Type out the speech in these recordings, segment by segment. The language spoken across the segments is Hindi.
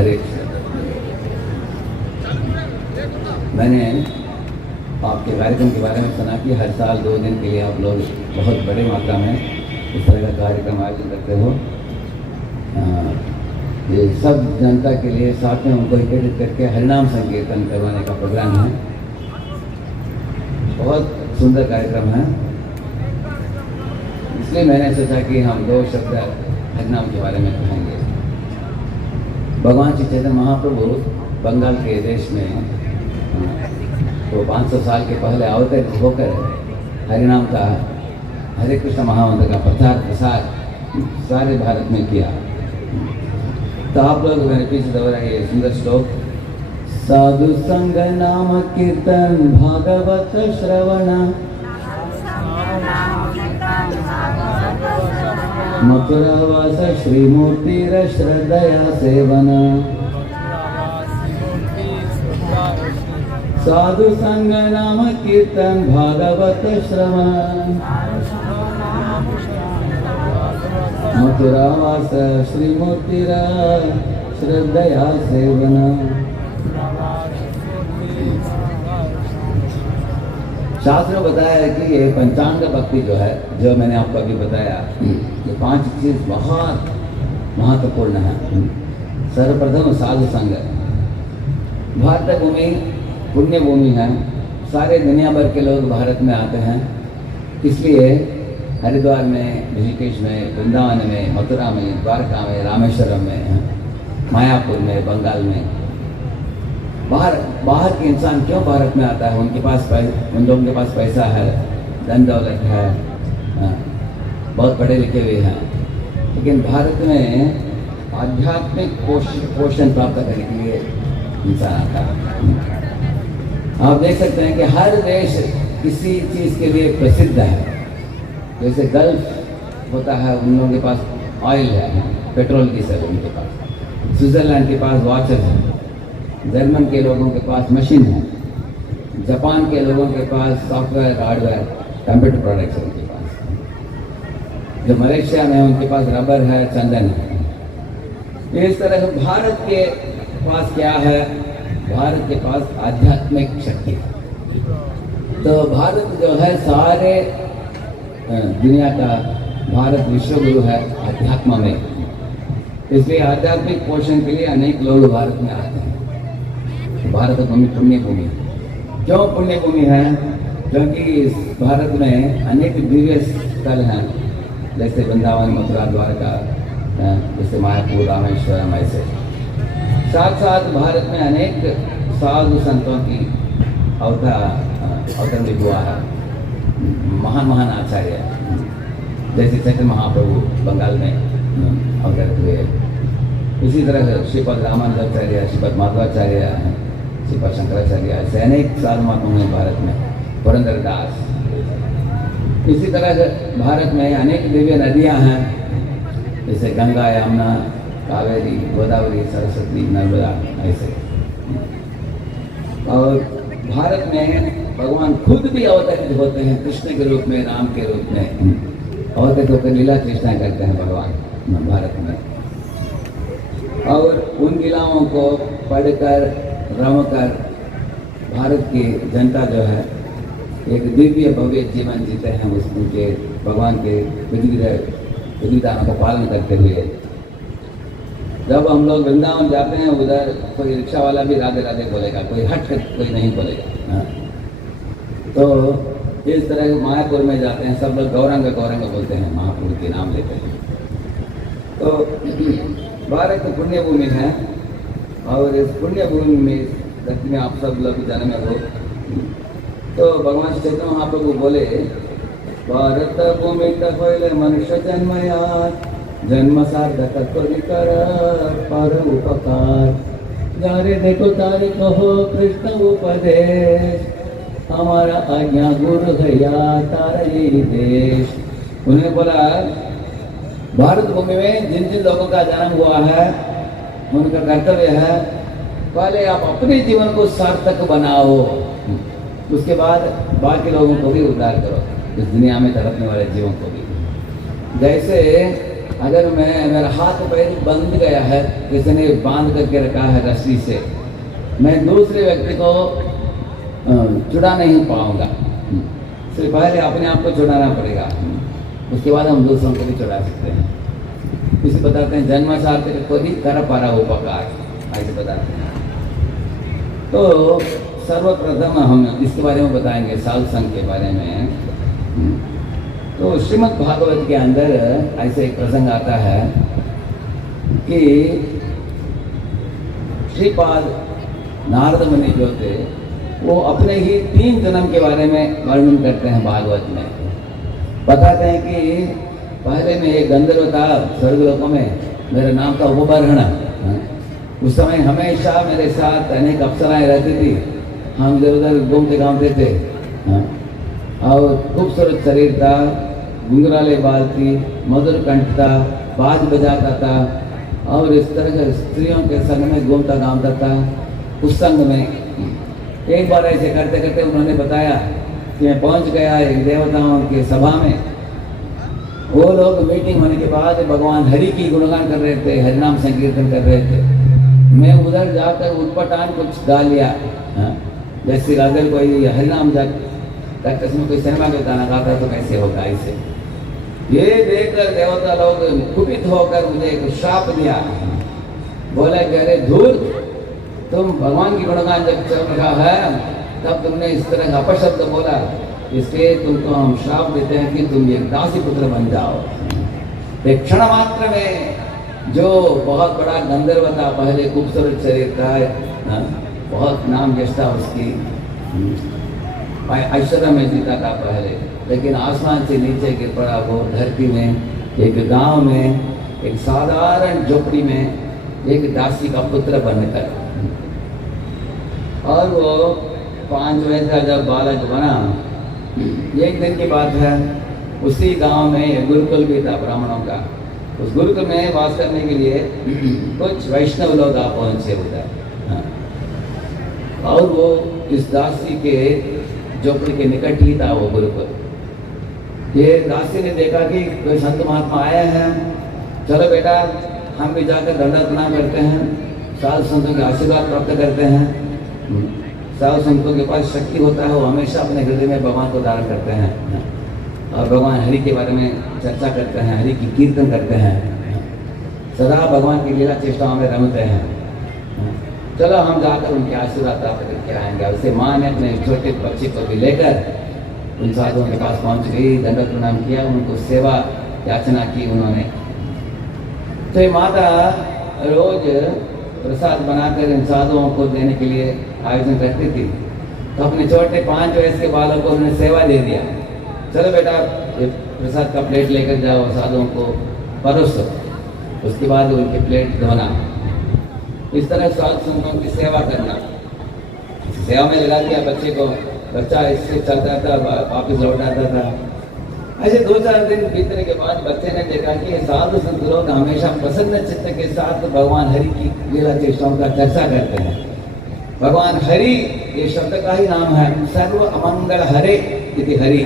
हरे मैंने आपके कार्यक्रम के बारे में सुना कि हर साल 2 दिन के लिए आप लोग बहुत बड़े मात्रा में इस तरह का कार्यक्रम आयोजन करते हो। ये सब जनता के लिए साथ में उनको एकत्रित करके हरिनाम संकीर्तन करवाने का प्रोग्राम है। बहुत सुंदर कार्यक्रम है, इसलिए मैंने सोचा कि हम 2 शब्द हरिनाम के बारे में कहेंगे। भगवान श्री चैतन्य महाप्रभु बंगाल के देश में तो 500 साल के पहले अवतरित होकर हरिनाम का, हरे कृष्ण महामंत्र का प्रचार प्रसार सारे भारत में किया। तो आप लोग मेरे पीछे दोहराइए सुंदर श्लोक। साधु संग नाम कीर्तन भागवत श्रवण मथुरावास श्रीमूर्तिर श्रद्धया सेवन। साधु संग नाम कीर्तन भागवत श्रवण मथुरावास श्रीमूर्तिर श्रद्धया सेवन। शास्त्र में बताया है कि ये पंचांग भक्ति जो है, जो मैंने आपको अभी बताया, ये 5 चीज बहुत महत्वपूर्ण है। सर्वप्रथम साधु संग। भारत भूमि पुण्य भूमि है, सारे दुनिया भर के लोग भारत में आते हैं। इसलिए हरिद्वार में, ऋषिकेश में, वृंदावन में, मथुरा में, द्वारका में, रामेश्वरम में, मायापुर में, बंगाल में, बाहर के इंसान क्यों भारत में आता है? उन लोगों के पास पैसा है, धन दौलत है, बहुत पढ़े लिखे हुए हैं, लेकिन भारत में आध्यात्मिक पोषण प्राप्त करने के लिए इंसान आता है। आप देख सकते हैं कि हर देश किसी चीज़ के लिए प्रसिद्ध है। जैसे गल्फ होता है, उन लोगों के पास ऑयल है, पेट्रोल डीजल उनके पास। स्विट्जरलैंड के पास वॉचेस है, जर्मन के लोगों के पास मशीन है, जापान के लोगों के पास सॉफ्टवेयर, हार्डवेयर, कंप्यूटर प्रोडक्ट्स है उनके पास। जो मलेशिया में उनके पास रबर है, चंदन है। इस तरह से भारत के पास क्या है? भारत के पास आध्यात्मिक शक्ति है। तो भारत जो है सारे दुनिया का, भारत विश्व गुरु है अध्यात्म में। इसलिए आध्यात्मिक पोषण के लिए अनेक लोग भारत में आते हैं। भारत भूमि पुण्य भूमि। क्यों पुण्य भूमि है? क्योंकि इस भारत में अनेक दिव्य स्थल हैं, जैसे वृंदावन, मथुरा, द्वारका, जैसे मायापुर, रामेश्वरम। ऐसे साथ साथ भारत में अनेक साधु संतों की अवतरण भी हुआ है। महान आचार्य जैसे चैतन्य महाप्रभु बंगाल में अवतरित हुए। इसी तरह श्रीपद रामानुजाचार्य, श्रीपद माधवाचार्य, श्रीपद शंकराचार्य, ऐसे अनेक साधु महात्मा हैं भारत में। पुरंदरदास। इसी तरह भारत में अनेक दिव्य नदियां हैं, जैसे गंगा, यमुना, कावेरी, गोदावरी, सरस्वती, नर्मदा। ऐसे और भारत में भगवान खुद भी अवतरित होते हैं, कृष्ण के रूप में, राम के रूप में अवतरित होकर लीला कृष्णा करते हैं भगवान भारत में। और उन लीलाओं को पढ़कर, रमकर भारत की जनता जो है एक दिव्य भव्य जीवन जीते हैं, उनके भगवान के विधिविधानों का पालन करते हुए। जब हम लोग वृंदावन जाते हैं, उधर कोई रिक्शा वाला भी राधे राधे बोलेगा, कोई हट कोई नहीं बोलेगा। तो इस तरह मायापुर में जाते हैं, सब लोग गौरंग गौरंग बोलते हैं, महाप्रभु के नाम लेते हैं। तो भारत पुण्य भूमि है, और इस पुण्य भूमि में धरती में आप सब लोग जन्मे हो। तो भगवान श्री चैतन्य महाप्रभु बोले, भारत भूमि तक मनुष्य जन्मया, जन्म सार्थक कर परम उपकार। जारे देखो तारे कहो कृष्ण उपदेश, हमारा आज्ञा गुरु गया तारा यही देश। उन्होंने बोला, भारत भूमि में जिन जिन लोगों का जन्म हुआ है, उनका कर्तव्य है पहले आप अपने जीवन को सार्थक बनाओ, उसके बाद बाकी लोगों को भी उद्धार करो, इस दुनिया में तड़पने वाले जीवों को भी। जैसे अगर मेरा हाथ पैर बंध गया है, किसी ने बांध करके रखा है रस्सी से, मैं दूसरे व्यक्ति को छुड़ा नहीं पाऊंगा। सिर्फ पहले अपने आप को छुड़ाना पड़ेगा, उसके बाद हम दूसरों को भी छुड़ा सकते हैं। इसे बताते हैं जन्माचार्य को भी कर पारा उपकार, ऐसे बताते हैं। तो सर्वप्रथम हम इसके बारे में बताएंगे, साधु संघ के बारे में। तो श्रीमद् भागवत के अंदर ऐसे एक प्रसंग आता है कि श्रीपाद नारद मुनि जो थे वो अपने ही 3 जन्म के बारे में वर्णन करते हैं भागवत में। बताते हैं कि पहले में एक गंधर्व था स्वर्गलोकों में, मेरा नाम था उपबर्हण। उस समय हमेशा मेरे साथ अनेक अप्सराएं रहती थी, हम इधर उधर घूमते घामते थे। और खूबसूरत शरीर था, घुंघराले बाल थी, मधुर कंठ था, बाज बजाता था और इस तरह के स्त्रियों के संग में घूमता घामता था। उस संग में एक बार ऐसे करते करते उन्होंने बताया कि मैं पहुंच गया एक देवताओं के सभा में। वो लोग मीटिंग होने के बाद भगवान हरि की गुणगान कर रहे थे, हरिनाम संकीर्तन कर रहे थे। मैं उधर जाकर उटपटांग कुछ गा लिया, जैसे अगर कोई हरिनाम जाकर इसमें कोई सिनेमा के गाना गाता तो कैसे होगा ऐसे। ये देखकर देवता लोग कुपित होकर मुझे एक श्राप दिया। बोला कि अरे धूर्त, तुम भगवान की गुणगान जब चल रहा है तब तुमने इस तरह का अपशब्द बोला, इसलिए तुमको हम श्राप देते हैं कि तुम एक दासी पुत्र बन जाओ। एक क्षण मात्र में जो बहुत बड़ा गंधर्व था, पहले खूबसूरत शरीर था, बहुत नाम यश था उसकी, ऐश्वर्य में जीता था पहले, लेकिन आसमान से नीचे गिर पड़ा वो धरती में, एक गांव में, एक साधारण झोपड़ी में एक दासी का पुत्र बनकर। और वो 5 वर्ष का जब बालक बना, एक दिन की बात है, उसी गांव में एक गुरुकुल भी था ब्राह्मणों का। उस गुरुकुल में वास करने के लिए कुछ वैष्णव लोग आ पहुंचे उधर। और वो इस दासी के झोपड़ी के निकट ही था वो गुरुकुल। ये दासी ने देखा कि कोई संत महात्मा आया है, चलो बेटा हम भी जाकर दंडवत प्रणाम करते हैं, साधु संतों के आशीर्वाद प्राप्त करते हैं। साधु संतों के पास शक्ति होता है, वो हमेशा अपने हृदय में भगवान को धारण करते हैं और भगवान हरि के बारे में चर्चा करते हैं, हरि की कीर्तन करते हैं, सदा भगवान की लीला चेष्टाओं में रमते हैं। चलो हम जाकर उनके आशीर्वाद प्राप्त करके आएंगे। उसे माँ ने अपने छोटे बच्चे को भी लेकर उन साधुओं के पास पहुंच गई, दंडवत प्रणाम किया, उनको सेवा याचना की उन्होंने। तो ये माता रोज प्रसाद बनाकर इन साधुओं को देने के लिए आयोजन करती थी। तो अपने छोटे 5 वर्ष के बालक को उन्होंने सेवा दे दिया, चलो बेटा ये प्रसाद का प्लेट लेकर जाओ, साधुओं को परोसो, उसके बाद उनके प्लेट धोना। इस तरह साधु संतों की सेवा करना, सेवा में लगा दिया बच्चे को, बच्चा इससे चलता था, वापिस लौट आता था। ऐसे 2-4 दिन बीतने के बाद बच्चे ने देखा कि साधु संत लोग हमेशा प्रसन्न चित्त के साथ भगवान हरि की लीला चेष्टाओं का चर्चा करते हैं। भगवान हरि ये शब्द का ही नाम है, सर्व अमंगल हरे इति हरि।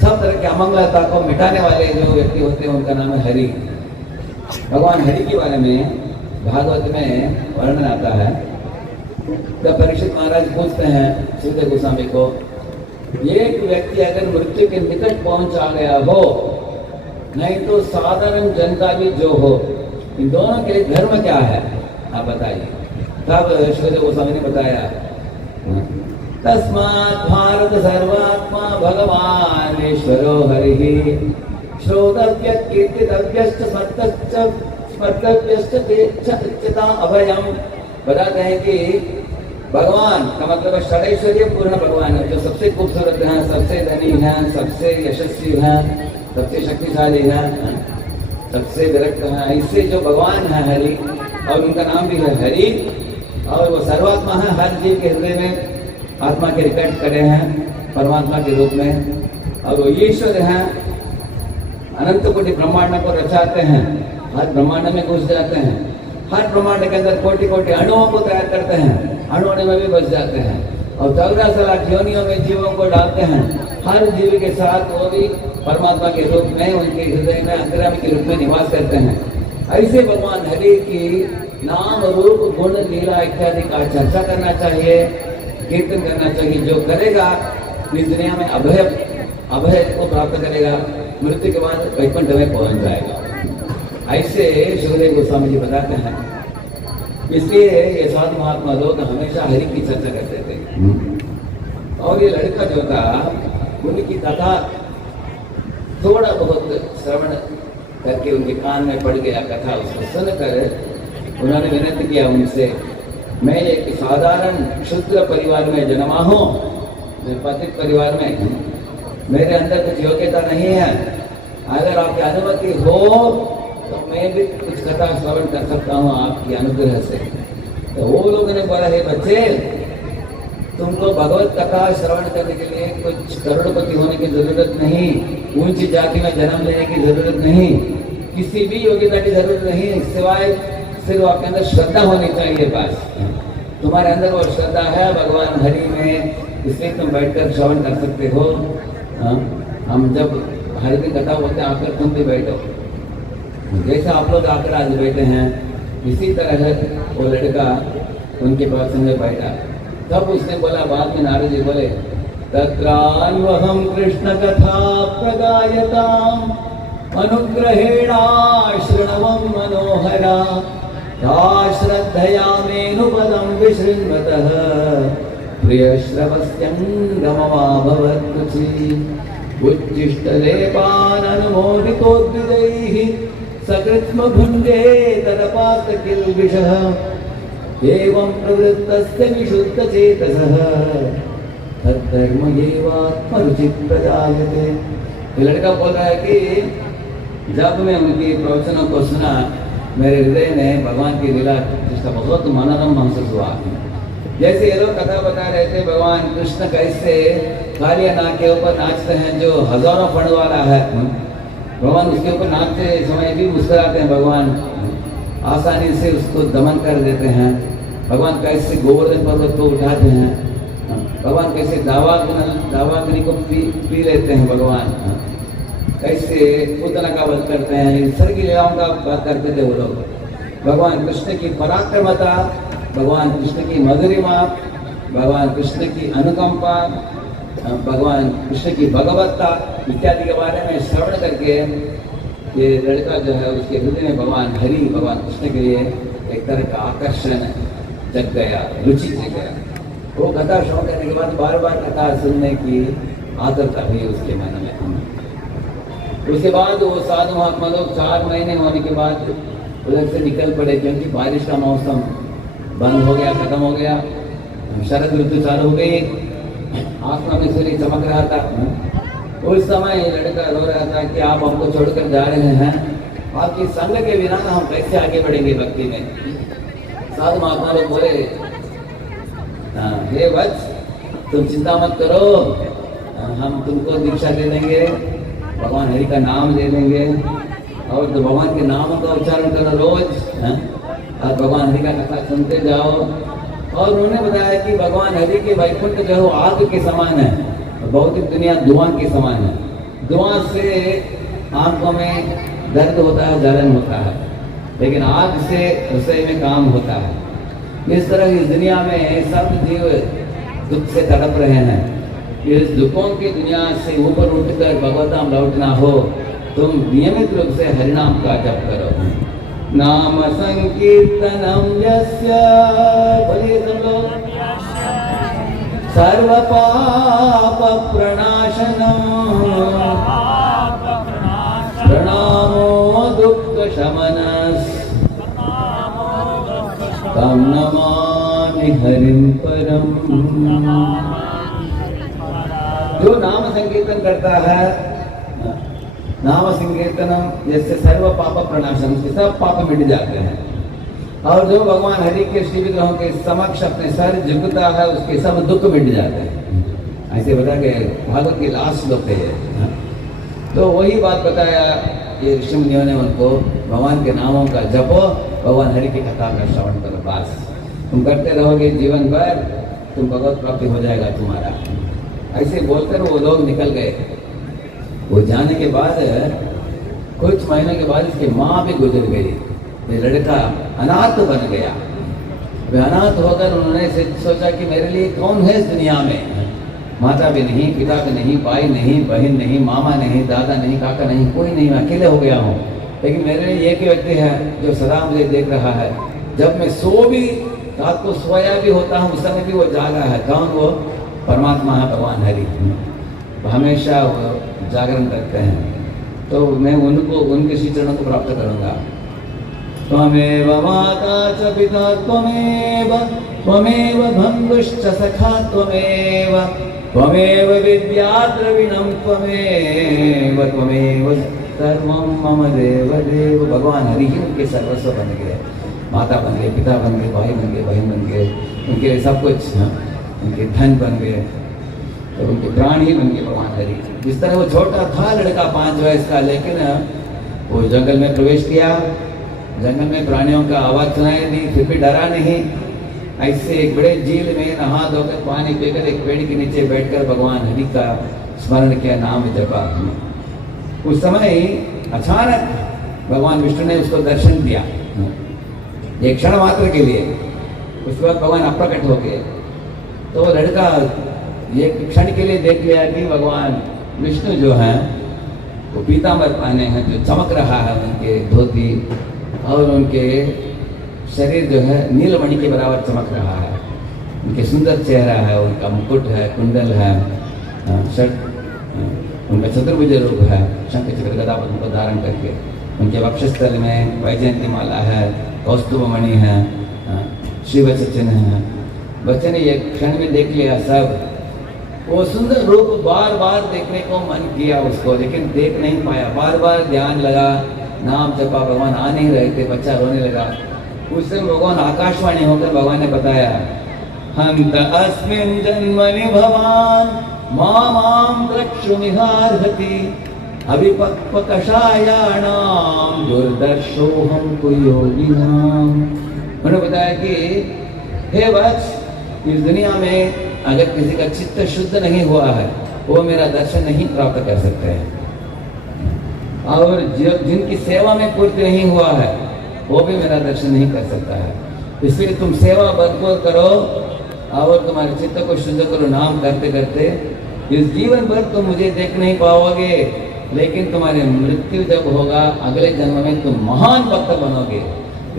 सब तरह की अमंगलता को मिटाने वाले जो व्यक्ति होते हैं उनका नाम है हरि। भगवान हरि के बारे में भागवत में वर्णन आता है। तब परीक्षित महाराज पूछते हैं सुखदेव गोस्वामी को, एक व्यक्ति अगर मृत्यु के निकट पहुंचा गया हो, नहीं तो साधारण जनता भी जो हो, इन दोनों के लिए धर्म क्या है आप बताइए। तब सुखदेव गोस्वामी ने बताया, तस्मात् भारत सर्वात्मा भगवान ईश्वरो हरिः श्रोतव्य कीर्तितव्यश्च स्मर्तव्यश्च तेच्छता अभयम्। बताते हैं कि भगवान का मतलब षडैश्वर्य पूर्ण भगवान है, जो सबसे खूबसूरत हैं, सबसे धनी हैं, सबसे यशस्वी हैं, सबसे शक्तिशाली हैं, सबसे विरक्त हैं। इससे जो भगवान है हरि, और उनका नाम भी है हरि, और वो सर्वात्मा है, हर जीव के हृदय में आत्मा के निकट खड़े हैं परमात्मा के रूप में। और वो ईश्वर हैं, अनंत कोटि ब्रह्मांड को रचाते हैं, हर ब्रह्मांड में घुस जाते हैं, हर ब्रह्मांड के अंदर कोटि कोटि अणुओं को तैयार करते हैं, अणु में भी बच जाते हैं, और 14 लाख योनियों में जीवों को डालते हैं। हर जीव के साथ वो भी परमात्मा के रूप में उनके हृदय में अंतर्यामी के रूप में निवास करते हैं। ऐसे भगवान हरि की नाम रूप गुण लीला इत्यादि का चर्चा करना चाहिए, कीर्तन करना चाहिए। जो करेगा इस दुनिया में अभय को प्राप्त करेगा, मृत्यु के बाद वैकुंठ में पहुंच जाएगा। ऐसे सुखदेव गोस्वामी जी बताते हैं। इसलिए ये साधु महात्मा लोग हमेशा हरि की चर्चा करते थे। और ये लड़का जो था उनकी कथा थोड़ा बहुत श्रवण करके उनके कान में पड़ गया कथा, उसको सुनकर उन्होंने विनती किया उनसे, मैं एक साधारण क्षुद्र परिवार में जन्मा हूँ, मैं पतित परिवार में हूँ, मेरे अंदर कुछ योग्यता नहीं है, अगर आपकी अनुमति हो तो मैं भी कुछ कथा श्रवण कर सकता हूँ आपकी अनुग्रह से। तो वो लोगों ने बोला, हे बच्चे, तुमको भगवत कथा श्रवण करने के लिए कुछ करोड़पति होने की जरूरत नहीं, ऊंची जाति में जन्म लेने की जरूरत नहीं, किसी भी योग्यता की जरूरत नहीं, सिवाय सिर्फ आपके अंदर श्रद्धा होनी चाहिए। बस तुम्हारे अंदर वो श्रद्धा है भगवान हरि में, इसलिए तुम बैठकर श्रवण कर सकते हो। हम जब हरि की कथा बोलते हैं आकर तुम भी बैठो, जैसे आप लोग आकर आज बैठे हैं, इसी तरह वो लड़का उनके पास में बैठा। तब उसने बोला, बाद में नारद जी बोले, तत्रान्वहं कृष्ण कथा प्रगायताम् अनुग्रहेणा शृण्वं मनोहरा ता श्रद्धया मेनुपदं विशृण्वतः प्रियश्रवस्यङ्गममाभवत्कुचि उच्छिष्टलेपाननुमोदितोद्विजैः सकृत्स्म भुञ्जे तदपात किल्बिषः एवं प्रवृत्तस्य विशुद्धचेतसः तद्धर्म एवात्मरुचि प्रजायते। ये लड़का बोल रहा है कि जब मैं उनकी प्रवचनों को सुना, मेरे हृदय में भगवान की लीला जिसका बहुत मनोरम महसूस हुआ। जैसे ये लोग कथा बता रहे थे, भगवान कृष्ण कैसे कालिया नाग के ऊपर नाचते हैं, जो हजारों फंड वाला है, भगवान उसके ऊपर नाचते समय भी मुस्कुराते हैं, भगवान आसानी से उसको दमन कर देते हैं। भगवान कैसे गोवर्धन पर्वत को उठाते हैं, भगवान कैसे दावाग्नि को पी लेते हैं, भगवान कैसे पुतना का वध करते हैं, इन सर की लीलाओं का बात करते थे वो लोग। भगवान कृष्ण की पराक्रमता, भगवान कृष्ण की मधुरिमा, भगवान कृष्ण की अनुकंपा, भगवान कृष्ण की भगवत्ता इत्यादि के बारे में श्रवण करके ये लड़का जो है उसके हृदय में भगवान हरि, भगवान कृष्ण के लिए एक तरह का आकर्षण जग गया, रुचि जग गया। वो कथा श्रवण करने के बाद बार बार कथा सुनने की आदत हुई उसके मन में। उसके बाद वो साधु महात्मा लोग 4 महीने होने के बाद उधर से निकल पड़े, क्योंकि बारिश का मौसम बंद हो गया, खत्म हो गया, शरद ऋतु चालू हो गई, आसमान में सूर्य चमक रहा था। उस समय लड़का रो रहा था कि आप हमको छोड़कर जा रहे हैं, आपकी संग के बिना हम कैसे आगे बढ़ेंगे भक्ति में। साधु महात्मा लोग बोले, हे वत्स, तुम चिंता मत करो, हम तुमको दीक्षा दे देंगे, भगवान हरि का नाम दे देंगे, और तो भगवान के नाम का उच्चारण करो रोज, और भगवान हरि का कथा सुनते जाओ। और उन्होंने बताया कि भगवान हरि के वैकुंठ जो है आग के समान है, भौतिक दुनिया धुआं के समान है। धुआं से आंखों में दर्द होता है, जलन होता है, लेकिन आग से हृदय में काम होता है। इस तरह इस दुनिया में सब जीव दुख से तड़प रहे हैं। इस दुखों की दुनिया से ऊपर उठकर भगवताम लौटना हो, तुम नियमित रूप से हरिनाम का जप करो। नाम संकीर्तनम यस्य बोलिए सब लोग, सर्व पाप प्रणाशनम प्रणामो दुख शमनस तम नमामि हरिं परम। जो नाम संकीर्तन करता है, नाम संकीर्तनम जैसे सर्व पाप प्रणाशन, उसके सब पाप मिट जाते हैं। और जो भगवान हरि के श्री विग्रहों के समक्ष अपने सर झुकता है, उसके सब दुख मिट जाते हैं। ऐसे बता के भागवत की लास्ट श्लोक है। तो वही बात बताया ये ऋषि मुनियों ने उनको, भगवान के नामों का जपो, भगवान हरि की कथा का श्रवण करो, बस तुम करते रहोगे जीवन भर, तुम भगवत प्राप्ति हो जाएगा तुम्हारा। ऐसे बोलकर वो लोग निकल गए। वो जाने के बाद कुछ महीनों के बाद इसकी माँ भी गुजर गई। ये लड़का अनाथ बन गया। वे अनाथ होकर उन्होंने सोचा कि मेरे लिए कौन है इस दुनिया में। माता भी नहीं, पिता भी नहीं, भाई नहीं, बहन नहीं, मामा नहीं, दादा नहीं, काका नहीं, कोई नहीं, मैं अकेले हो गया हूँ। लेकिन मेरे लिए एक व्यक्ति है जो सदा मुझे देख रहा है। जब मैं सो भी, रात को सोया भी होता हूँ, उस समय भी वो जागा है। कौन वो? परमात्मा है, भगवान हरि। हमेशा वो जागरण करते हैं। तो मैं उनको, उनके श्री चरणों को प्राप्त करूँगा। त्वमेव माता च पिता त्वमेव, त्वमेव बन्धुश्च सखा त्वमेव, त्वमेव विद्या द्रविणं त्वमेव, त्वमेव सर्वं मम देव देव। भगवान हरि ही उनके सर्वस्व बन गए। माता बन गए, पिता बन गए, भाई बन गए, बहन बन गए, उनके लिए सब कुछ, उनके धन बन गए, तो उनके प्राण ही बन गए भगवान हरि। जिस तरह वो छोटा था लड़का 5 वर्ष का, लेकिन वो जंगल में प्रवेश किया, जंगल में प्राणियों का आवाज सुनाई दी, फिर भी डरा नहीं। ऐसे एक बड़े झील में नहा धोकर पानी पीकर एक पेड़ के नीचे बैठकर भगवान हरि का स्मरण किया, नाम जपा। उस समय अचानक भगवान विष्णु ने उसको दर्शन दिया, एक क्षण मात्र के लिए। उसके बाद भगवान अप्रकट हो गए। तो वो लड़का एक क्षण के लिए देख लिया कि भगवान विष्णु जो हैं वो पीतांबर पहने हैं, जो चमक रहा है उनके धोती, और उनके शरीर जो है नीलमणि के बराबर चमक रहा है। उनके सुंदर चेहरा है, उनका मुकुट है, कुंडल है, उनका चतुर्भुज रूप है, शंख चक्र गदा पद्म को धारण करके। उनके वक्षस्थल में वैजयंती माला है, कौस्तुभ मणि है, श्रीवत्स चिन्ह है। बच्चे ने एक क्षण में देख लिया सब। वो सुंदर रूप बार बार देखने को मन किया उसको, लेकिन देख नहीं पाया। बार बार ध्यान लगा, नाम जपा, भगवान आ नहीं रहे थे, बच्चा रोने लगा। उस समय भगवान आकाशवाणी होकर भगवान ने बताया, हंत अस्मिन् जन्मनि भवान मां द्रक्षुमिहार्हति, अविपक्व कषायाणाम दुर्दर्शोऽहं कुयोगिनाम। उन्होंने बताया कि हे वत्स, इस दुनिया में अगर किसी का चित्त शुद्ध नहीं हुआ है, वो मेरा दर्शन नहीं प्राप्त कर सकते हैं। और जिनकी सेवा में पूर्ति नहीं हुआ है, वो भी मेरा दर्शन नहीं कर सकता है। इसलिए तुम सेवा भरपूर करो और तुम्हारे चित्त को शुद्ध करो। नाम करते करते इस जीवन भर तुम मुझे देख नहीं पाओगे, लेकिन तुम्हारी मृत्यु जब होगा अगले जन्म में तुम महान भक्त बनोगे।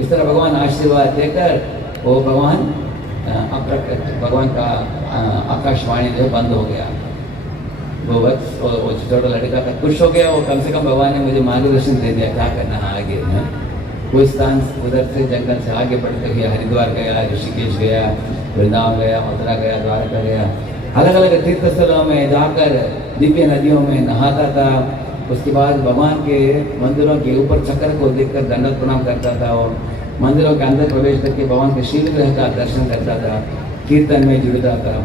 इस तरह भगवान आशीर्वाद देकर वो भगवान अप्रकट, भगवान का आकाशवाणी जो बंद हो गया। वो छोटा लड़का था, खुश हो गया। वो कम से कम भगवान ने मुझे मार्गदर्शन दे दिया क्या करना है आगे। कोई स्थान उधर से जंगल से आगे बढ़ते गया, हरिद्वार गया, ऋषिकेश गया, वृंदावन गया, मथुरा गया, द्वारका गया। अलग अलग तीर्थ स्थलों में जाकर दिव्य नदियों में नहाता था। उसके बाद भगवान के मंदिरों के ऊपर चक्र को देखकर दंडवत प्रणाम करता था। वो मंदिरों के अंदर प्रवेश करके भगवान के शिव विग्रह का दर्शन करता था, कीर्तन में जुड़ता था,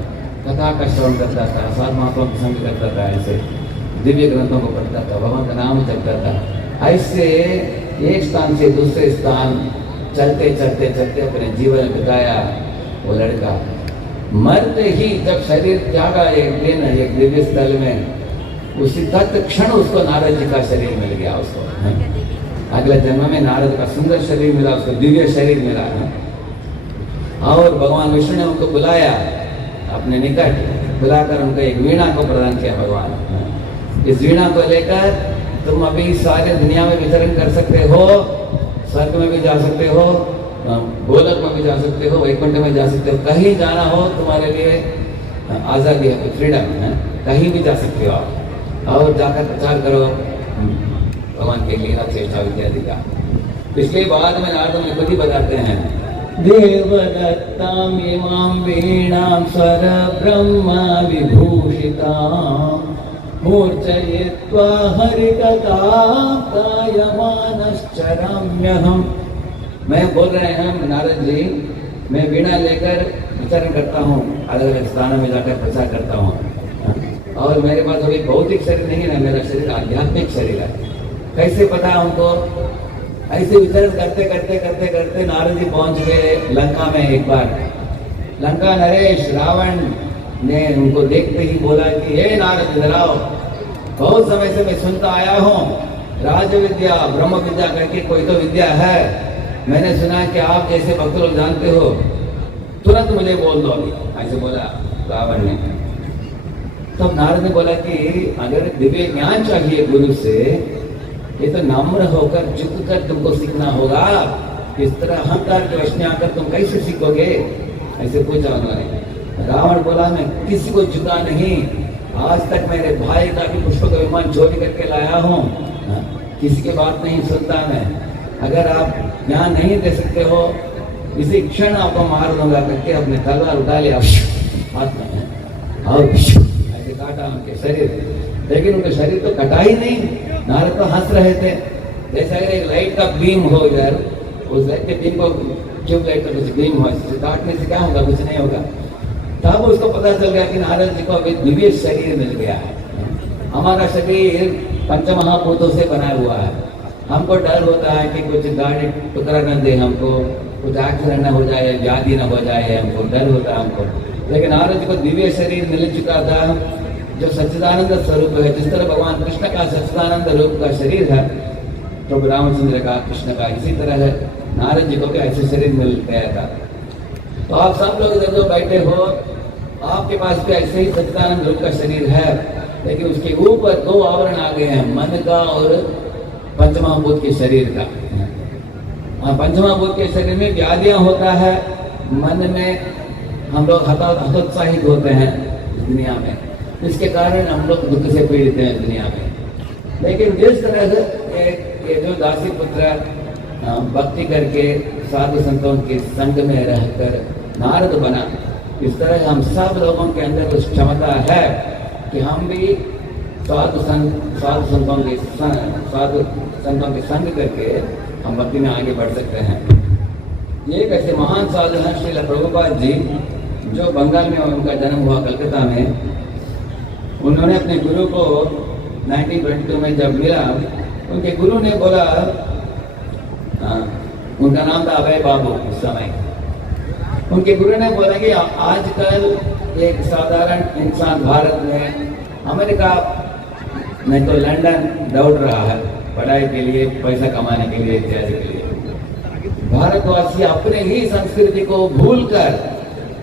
कथा का श्रवण करता था, साध महात्माओं की संग करता था, ऐसे दिव्य ग्रंथों को पढ़ता था, भगवान का नाम जपता था। ऐसे एक स्थान से दूसरे स्थान चलते चलते चलते अपने जीवन बिताया वो लड़का। मरते ही जब शरीर त्यागा एक दिन एक दिव्य स्थल में, उसी तत्क्षण उसको नारद जी का शरीर मिल गया। उसको अगले जन्म में नारद का सुंदर शरीर मिला, उसको दिव्य शरीर मिला। और भगवान विष्णु ने उनको बुलाया अपने निकट, बुलाकर उनको एक वीणा को प्रदान किया भगवान। इस वीणा को लेकर तुम अभी सारे दुनिया में विचरण कर सकते हो, स्वर्ग में भी जा सकते हो, गोलक में भी जा सकते हो, वैकुंठ में जा सकते हो। कहीं जाना हो तुम्हारे लिए आज़ादी है, फ्रीडम है, कहीं भी जा सकते हो आप। और जाकर प्रचार करो भगवान के लीला चेष्टा इत्यादि का। इसलिए बाद में नारद मुनि खुद ही बताते हैं, देवदत्तां इमां वीणां स्वर ब्रह्म विभूषितां मूर्छयित्वा हरिकथा गायमानश्चराम्यहम्। मैं बोल रहे हैं नारद जी, मैं वीणा लेकर विचरण करता हूँ, अलग अलग स्थानों में जाकर प्रचार करता हूँ। और मेरे पास अभी भौतिक शरीर नहीं है, मेरा शरीर आध्यात्मिक शरीर है। कैसे पता उनको? ऐसे विचरण करते करते करते करते नारद जी पहुंच गए लंका में। एक बार लंका नरेश रावण ने उनको देखते ही बोला कि हे नारद इधर आओ। बहुत समय से मैं सुनता आया हूँ, राज विद्या ब्रह्म विद्या करके कोई तो विद्या है, मैंने सुना है कि आप जैसे भक्त लोग जानते हो, तुरंत मुझे बोल दो अभी, ऐसे बोला रावण ने। तो नारद ने बोला कि अगर दिव्य ज्ञान चाहिए गुरु से, ये तो नम्र होकर झुक कर तुमको सीखना होगा, इस तरह अहंकार के वश में आकर तुम कैसे सीखोगे, ऐसे पूछा उन्होंने। रावण बोला मैं किसी को झुका नहीं, आज तक मेरे भाई का भी पुष्प का विमान चोरी करके लाया हूँ, किसी की बात नहीं सुनता मैं। अगर आप ज्ञान नहीं दे सकते हो, इसी क्षण आपको मार दूंगा करके अपने तलवार उठा लिया हाथ में और ऐसे काटा उनके शरीर। लेकिन उनका शरीर तो कटा ही नहीं, नारद तो हंस रहे थे। जैसे अगर एक लाइट का बीम हो इधर, उस लाइट के बीम को ट्यूबलाइट का कुछ बीम हो, काटने से क्या होगा, कुछ नहीं होगा। तब उसको पता चल गया कि नारद जी को अभी दिव्य शरीर मिल गया है। हमारा शरीर पंचमहाभूतों से बना हुआ है, हमको डर होता है कि कुछ गाड़ी टुकड़ा न दे हमको, कुछ एक्सीडेंट न हो जाए, व्याधि न हो जाए, हमको डर होता है हमको। लेकिन नारद जी को दिव्य शरीर मिल चुका था जो सच्चिदानंद स्वरूप है। जिस तरह भगवान कृष्ण का सच्चिदानंद रूप का शरीर है, प्रभु रामचंद्र का, कृष्ण का, इसी तरह है नारद जी को भी ऐसे शरीर मिल गया था। तो आप सब लोग इधर जो बैठे हो, आपके पास भी ऐसे ही सच्चिदानंद रूप का शरीर है, लेकिन उसके ऊपर दो आवरण आ गए हैं, मन का और पंचमहाभूत के शरीर का। पंचमहाभूत के शरीर में व्याधियां होता है, मन में हम लोग हतोत्साहित होते हैं इस दुनिया में, इसके कारण हम लोग दुख से पीड़ित हैं दुनिया में। लेकिन जिस तरह से ये जो दासी पुत्र भक्ति करके साधु संतों के संग में रहकर नारद बना, इस तरह हम सब लोगों के अंदर उस क्षमता है कि हम भी साधु संतों के संग करके हम भक्ति में आगे बढ़ सकते हैं। ये कैसे महान साधु हैं श्रील प्रभुपाद जी, जो बंगाल में उनका जन्म हुआ कलकत्ता में। उन्होंने अपने गुरु को 1922 में जब मिला, उनके गुरु ने बोला, उनका नाम था अभय बाबू उस समय। उनके गुरु ने बोला कि आजकल एक साधारण इंसान भारत में अमेरिका नहीं तो लंदन दौड़ रहा है पढ़ाई के लिए, पैसा कमाने के लिए, इत्यादि के लिए। भारतवासी अपने ही संस्कृति को भूलकर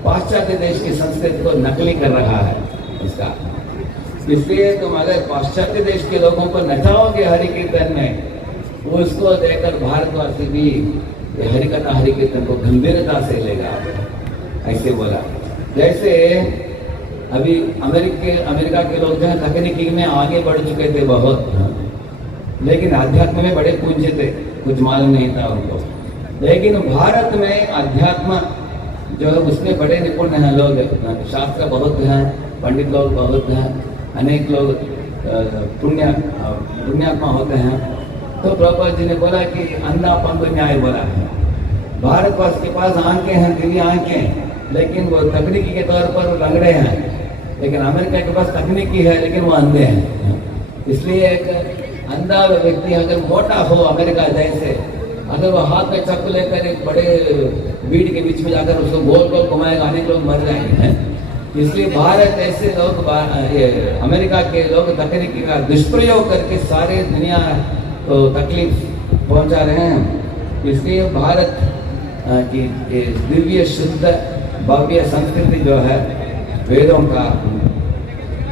पाश्चात्य देश की संस्कृति को नकली कर रहा है इसका। इसलिए तुम अगर पाश्चात्य देश के लोगों को नचाओगे हरि कीर्तन में, उसको देखकर भारतवासी भी हरि कथा हरि कीर्तन को गंभीरता से लेगा, ऐसे बोला। जैसे अभी अमेरिका के लोग जो है तकनीकी में आगे बढ़ चुके थे बहुत, लेकिन अध्यात्म में बड़े पूज्य थे, कुछ मालूम नहीं था उनको। लेकिन भारत में अध्यात्म जो है उसमें बड़े निपुण हैं लोग, शास्त्र बहुत हैं, पंडित लोग बहुत हैं, अनेक लोग पुण्यात्मा होते हैं। तो प्रभुपाद जी ने बोला कि अंधा पंग न्याय बोला है। भारतवासी के पास आंखें हैं, दिव्य आंखें, लेकिन वो तकनीकी के तौर पर लंगड़े हैं। लेकिन अमेरिका के पास तकनीकी है, लेकिन वो अंधे हैं। इसलिए एक अंधा व्यक्ति अगर मोटा हो अमेरिका जैसे, अगर वो हाथ में चक्कू लेकर एक बड़े भीड़ के बीच में जाकर उसको गोल गोल घुमाएगा, अनेक लोग मर जाएंगे हैं। इसलिए भारत ऐसे लोग, अमेरिका के लोग तकनीकी का दुष्प्रयोग करके सारे दुनिया को तकलीफ पहुंचा रहे हैं। इसलिए भारत की दिव्य शुद्ध भव्य संस्कृति जो है वेदों का,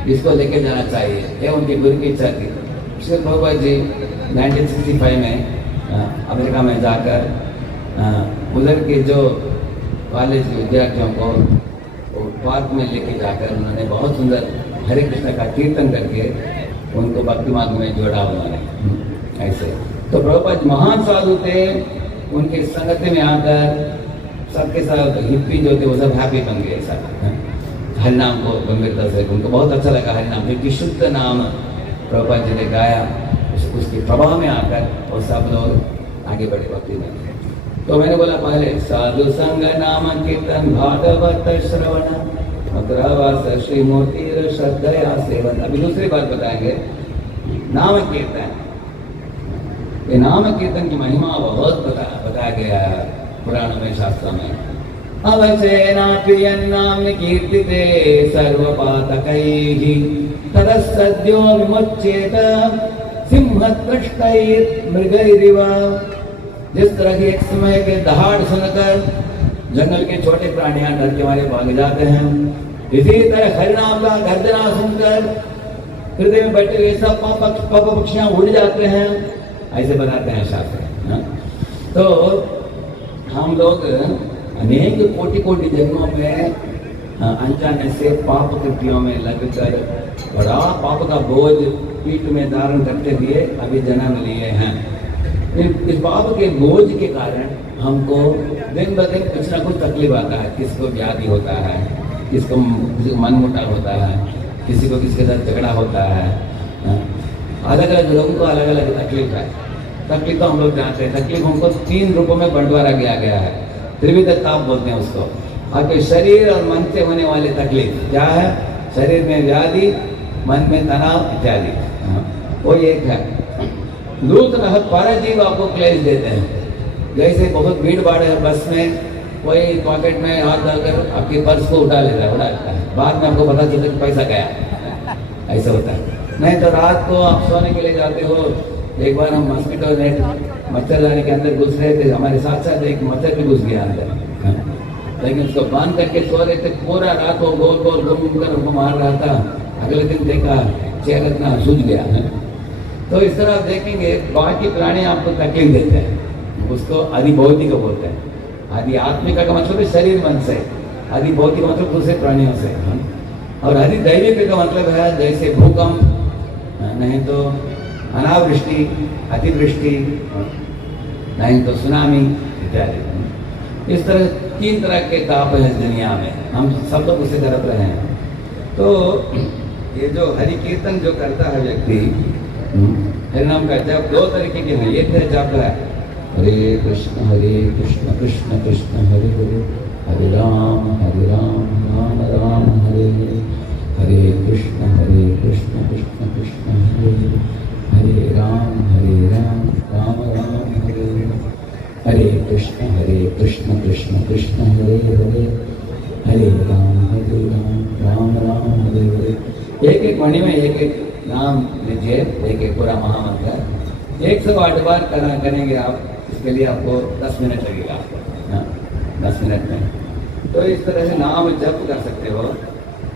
इसको लेके जाना चाहिए। ये उनकी गुरु की इच्छा थी। श्री प्रभुपाद जी 1965 में अमेरिका में जाकर उधर के जो कॉलेज विद्यार्थियों को पार्क में लेके जाकर उन्होंने बहुत सुंदर हरे कृष्ण का कीर्तन करके उनको भक्ति मार्ग में जोड़ा उन्होंने ऐसे। तो प्रभुपाद महान साधु थे, उनके संगति में आकर सबके साथ हिप्पी जो थे वो सब हैप्पी बन गए सब। हरिनाम को गंभीरता से, उनको बहुत अच्छा लगा हरिनाम, क्योंकि शुद्ध नाम प्रभुपाद जी ने गाया, उसके प्रभाव में आकर वो सब लोग आगे बढ़े भक्ति में। तो मैंने बोला पहले साधु संग नाम कीर्तन भागवत श्रवण मधुरावास श्री मूर्ति श्रद्धया सेवन। अभी दूसरी बात बताएंगे, नाम कीर्तन। ये नाम कीर्तन की महिमा बहुत बताया गया है पुराणों में, शास्त्रों में। अवसेनापि यन्नाम्नि कीर्तिते सर्वपातकैः ततः विमुच्येत सिंहतृष्टैर्मृगैरिव। जिस तरह की एक समय के दहाड़ सुनकर जंगल के छोटे प्राणियां डर के मारे भाग जाते हैं, इसी तरह हरिनाम का गर्जना सुनकर हृदय में बैठे हुए सब पक्षियां उड़ जाते हैं, ऐसे बताते हैं शास्त्र। तो हम लोग अनेक कोटि कोटि जन्मों में अनजाने से पाप कृतियों में लगकर बड़ा पाप का बोझ पीठ में धारण करते हुए अभी जन्म लिए हैं। इस पाप के बोझ के कारण हमको दिन ब दिन कुछ ना कुछ तकलीफ आता है। किसको व्याधि होता है, किसी को मनमुटाव होता है, किसी को किसके साथ झगड़ा होता है। अलग अलग लोगों को अलग अलग तकलीफ है। तकलीफ तो हम लोग जानते हैं। तकलीफ हमको 3 रूपों में बंटवारा किया गया है। त्रिविध ताप बोलते हैं उसको। आपके शरीर और मन से होने वाले तकलीफ क्या है? शरीर में व्याधि, मन में तनाव इत्यादि, वो एक है। दूसरा है परजीव आपको क्लेश देते हैं। जैसे बहुत भीड़ भाड़ है बस में, कोई पॉकेट में हाथ डालकर आपके पर्स को उठा लेता है, बाद में आपको पता चलता है कि पैसा गया। ऐसा होता है। नहीं तो रात को आप सोने के लिए जाते हो, एक बार हम मॉस्किटो नेट मच्छरदानी के अंदर घुस रहे थे, हमारे साथ साथ एक मच्छर भी घुस गया अंदर, लेकिन उसको बांध करके सो रहे थे। पूरा रात वो गोल गोल घूम कर हमको मार रहा था। अगले दिन देखा चेहरा इतना सूझ गया। तो इस तरह आप देखेंगे बाकी प्राणी आपको तकलीफ देते हैं, उसको अधिभौतिक बोलते हैं। आदि आत्मिक का मतलब है शरीर मन से, अधिभौतिक का मतलब दूसरे प्राणियों से, और अधिदैविक का मतलब है जैसे भूकंप, नहीं तो अनावृष्टि, अतिवृष्टि, नहीं तो सुनामी इत्यादि। इस तरह 3 तरह के ताप है दुनिया में, हम सब लोग उसे तरफ रहे हैं। तो ये जो हरि कीर्तन जो करता है व्यक्ति, हरिनाम का जप 2 तरीके के हैं। एक है जप है हरे कृष्ण कृष्ण कृष्ण हरे हरे, हरे राम राम राम हरे हरे, हरे कृष्ण कृष्ण कृष्ण हरे हरे, हरे राम राम राम हरे हरे, हरे कृष्ण कृष्ण कृष्ण हरे हरे, हरे राम राम राम हरे हरे। एक एक वाणी में एक एक नाम लीजिए, एक एक पूरा महामंत्र 108 बार करेंगे आप। इसके लिए आपको 10 मिनट लगेगा, 10 मिनट में। तो इस तरह से नाम जप कर सकते हो।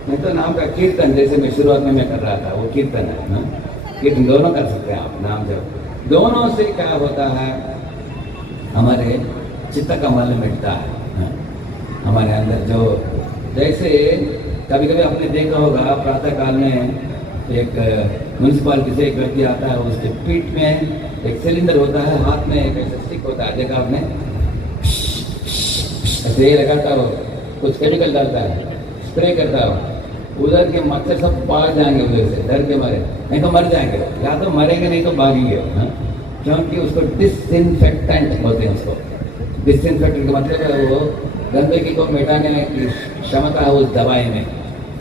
नहीं तो नाम का कीर्तन, जैसे मैं शुरुआत में मैं कर रहा था, वो कीर्तन है ना। कीर्तन दोनों कर सकते हैं आप, नाम जप। दोनों से क्या होता है, हमारे चित्त का मल मिटता है। हमारे अंदर जो, जैसे कभी कभी आपने देखा होगा प्रातः काल में एक म्यूनसिपालिटी से एक व्यक्ति आता है, उसके पीठ में एक सिलेंडर होता है, हाथ में एक ऐसा स्टिक होता है, देखा आपने, ऐसे ही लगाता हो, कुछ केमिकल डालता है, स्प्रे करता हो, उधर के मच्छर सब भाग जाएंगे उधर से, डर के मारे, नहीं तो मर जाएंगे, या तो मरेंगे नहीं तो भागेंगे। क्योंकि उसको डिसइंफेक्टेंट बोलते हैं। उसको डिसइंफेक्टेंट का मतलब है वो गंदगी को मिटाने की क्षमता है उस दवाई में।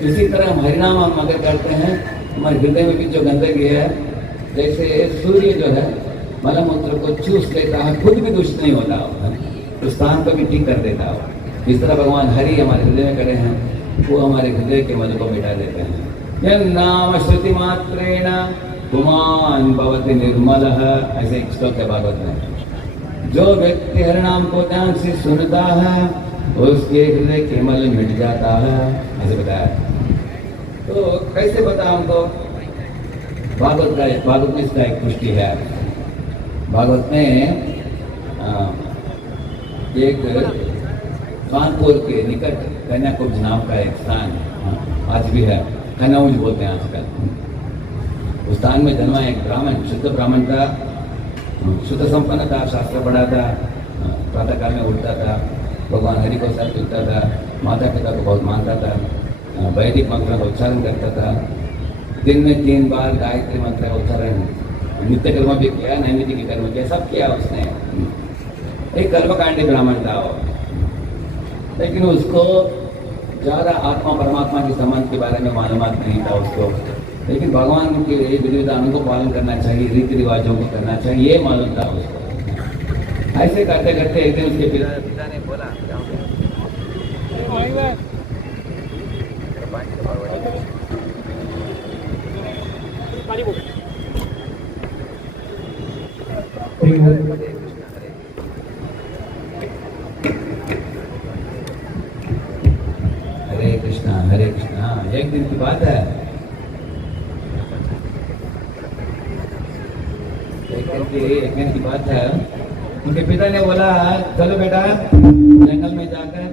इसी तरह हम हरिनाम हम अगर करते हैं, हमारे हृदय में भी जो गंदगी है, जैसे सूर्य जो है मलमूत्र को चूस लेता है, खुद भी दूषित नहीं होता हो, उस स्थान को भी ठीक कर देता हो। इस तरह भगवान हरि हमारे हृदय में करे हैं, वो हमारे हृदय के मल को मिटा देते हैं। यह नाम श्रुति मात्रेण पुमान भवति निर्मल, ऐसे एक श्लोक है भागवत में। जो व्यक्ति हरिनाम को ध्यान से सुनता है उसके हृदय के मल मिट जाता है, ऐसे बताया। तो कैसे बता हमको? भागवत में इसका एक पुष्टि है। भागवत में एक कानपुर के निकट कन्याकुब्ज नाम का एक स्थान आज भी है, कनौज बोलते हैं आजकल। उस स्थान में जन्मा एक ब्राह्मण, शुद्ध ब्राह्मण था, शुद्ध संपन्न था, शास्त्र पढ़ा था, प्रातःकाल में उठता था, भगवान हरि को साथ उठता था, माता पिता को बहुत मानता था, वैदिक मंत्र का उच्चारण करता था, दिन में 3 बार गायत्री मंत्र का उच्चारण, नित्य कर्म भी किया, नैमित्तिक कर्म किया, सब किया उसने। एक कर्मकांडी ब्राह्मण था वो, लेकिन उसको ज़्यादा आत्मा परमात्मा के संबंध के बारे में मालूमात नहीं था उसको। लेकिन भगवान के विधि विधानों को पालन करना चाहिए, रीति रिवाजों को करना चाहिए, ये मालूम था उसको। ऐसे करते करते एक दिन उसके पिता ने बोला, हरे कृष्णा। एक दिन की बात है, एक दिन की बात है, उनके पिता ने बोला चलो बेटा जंगल में जाकर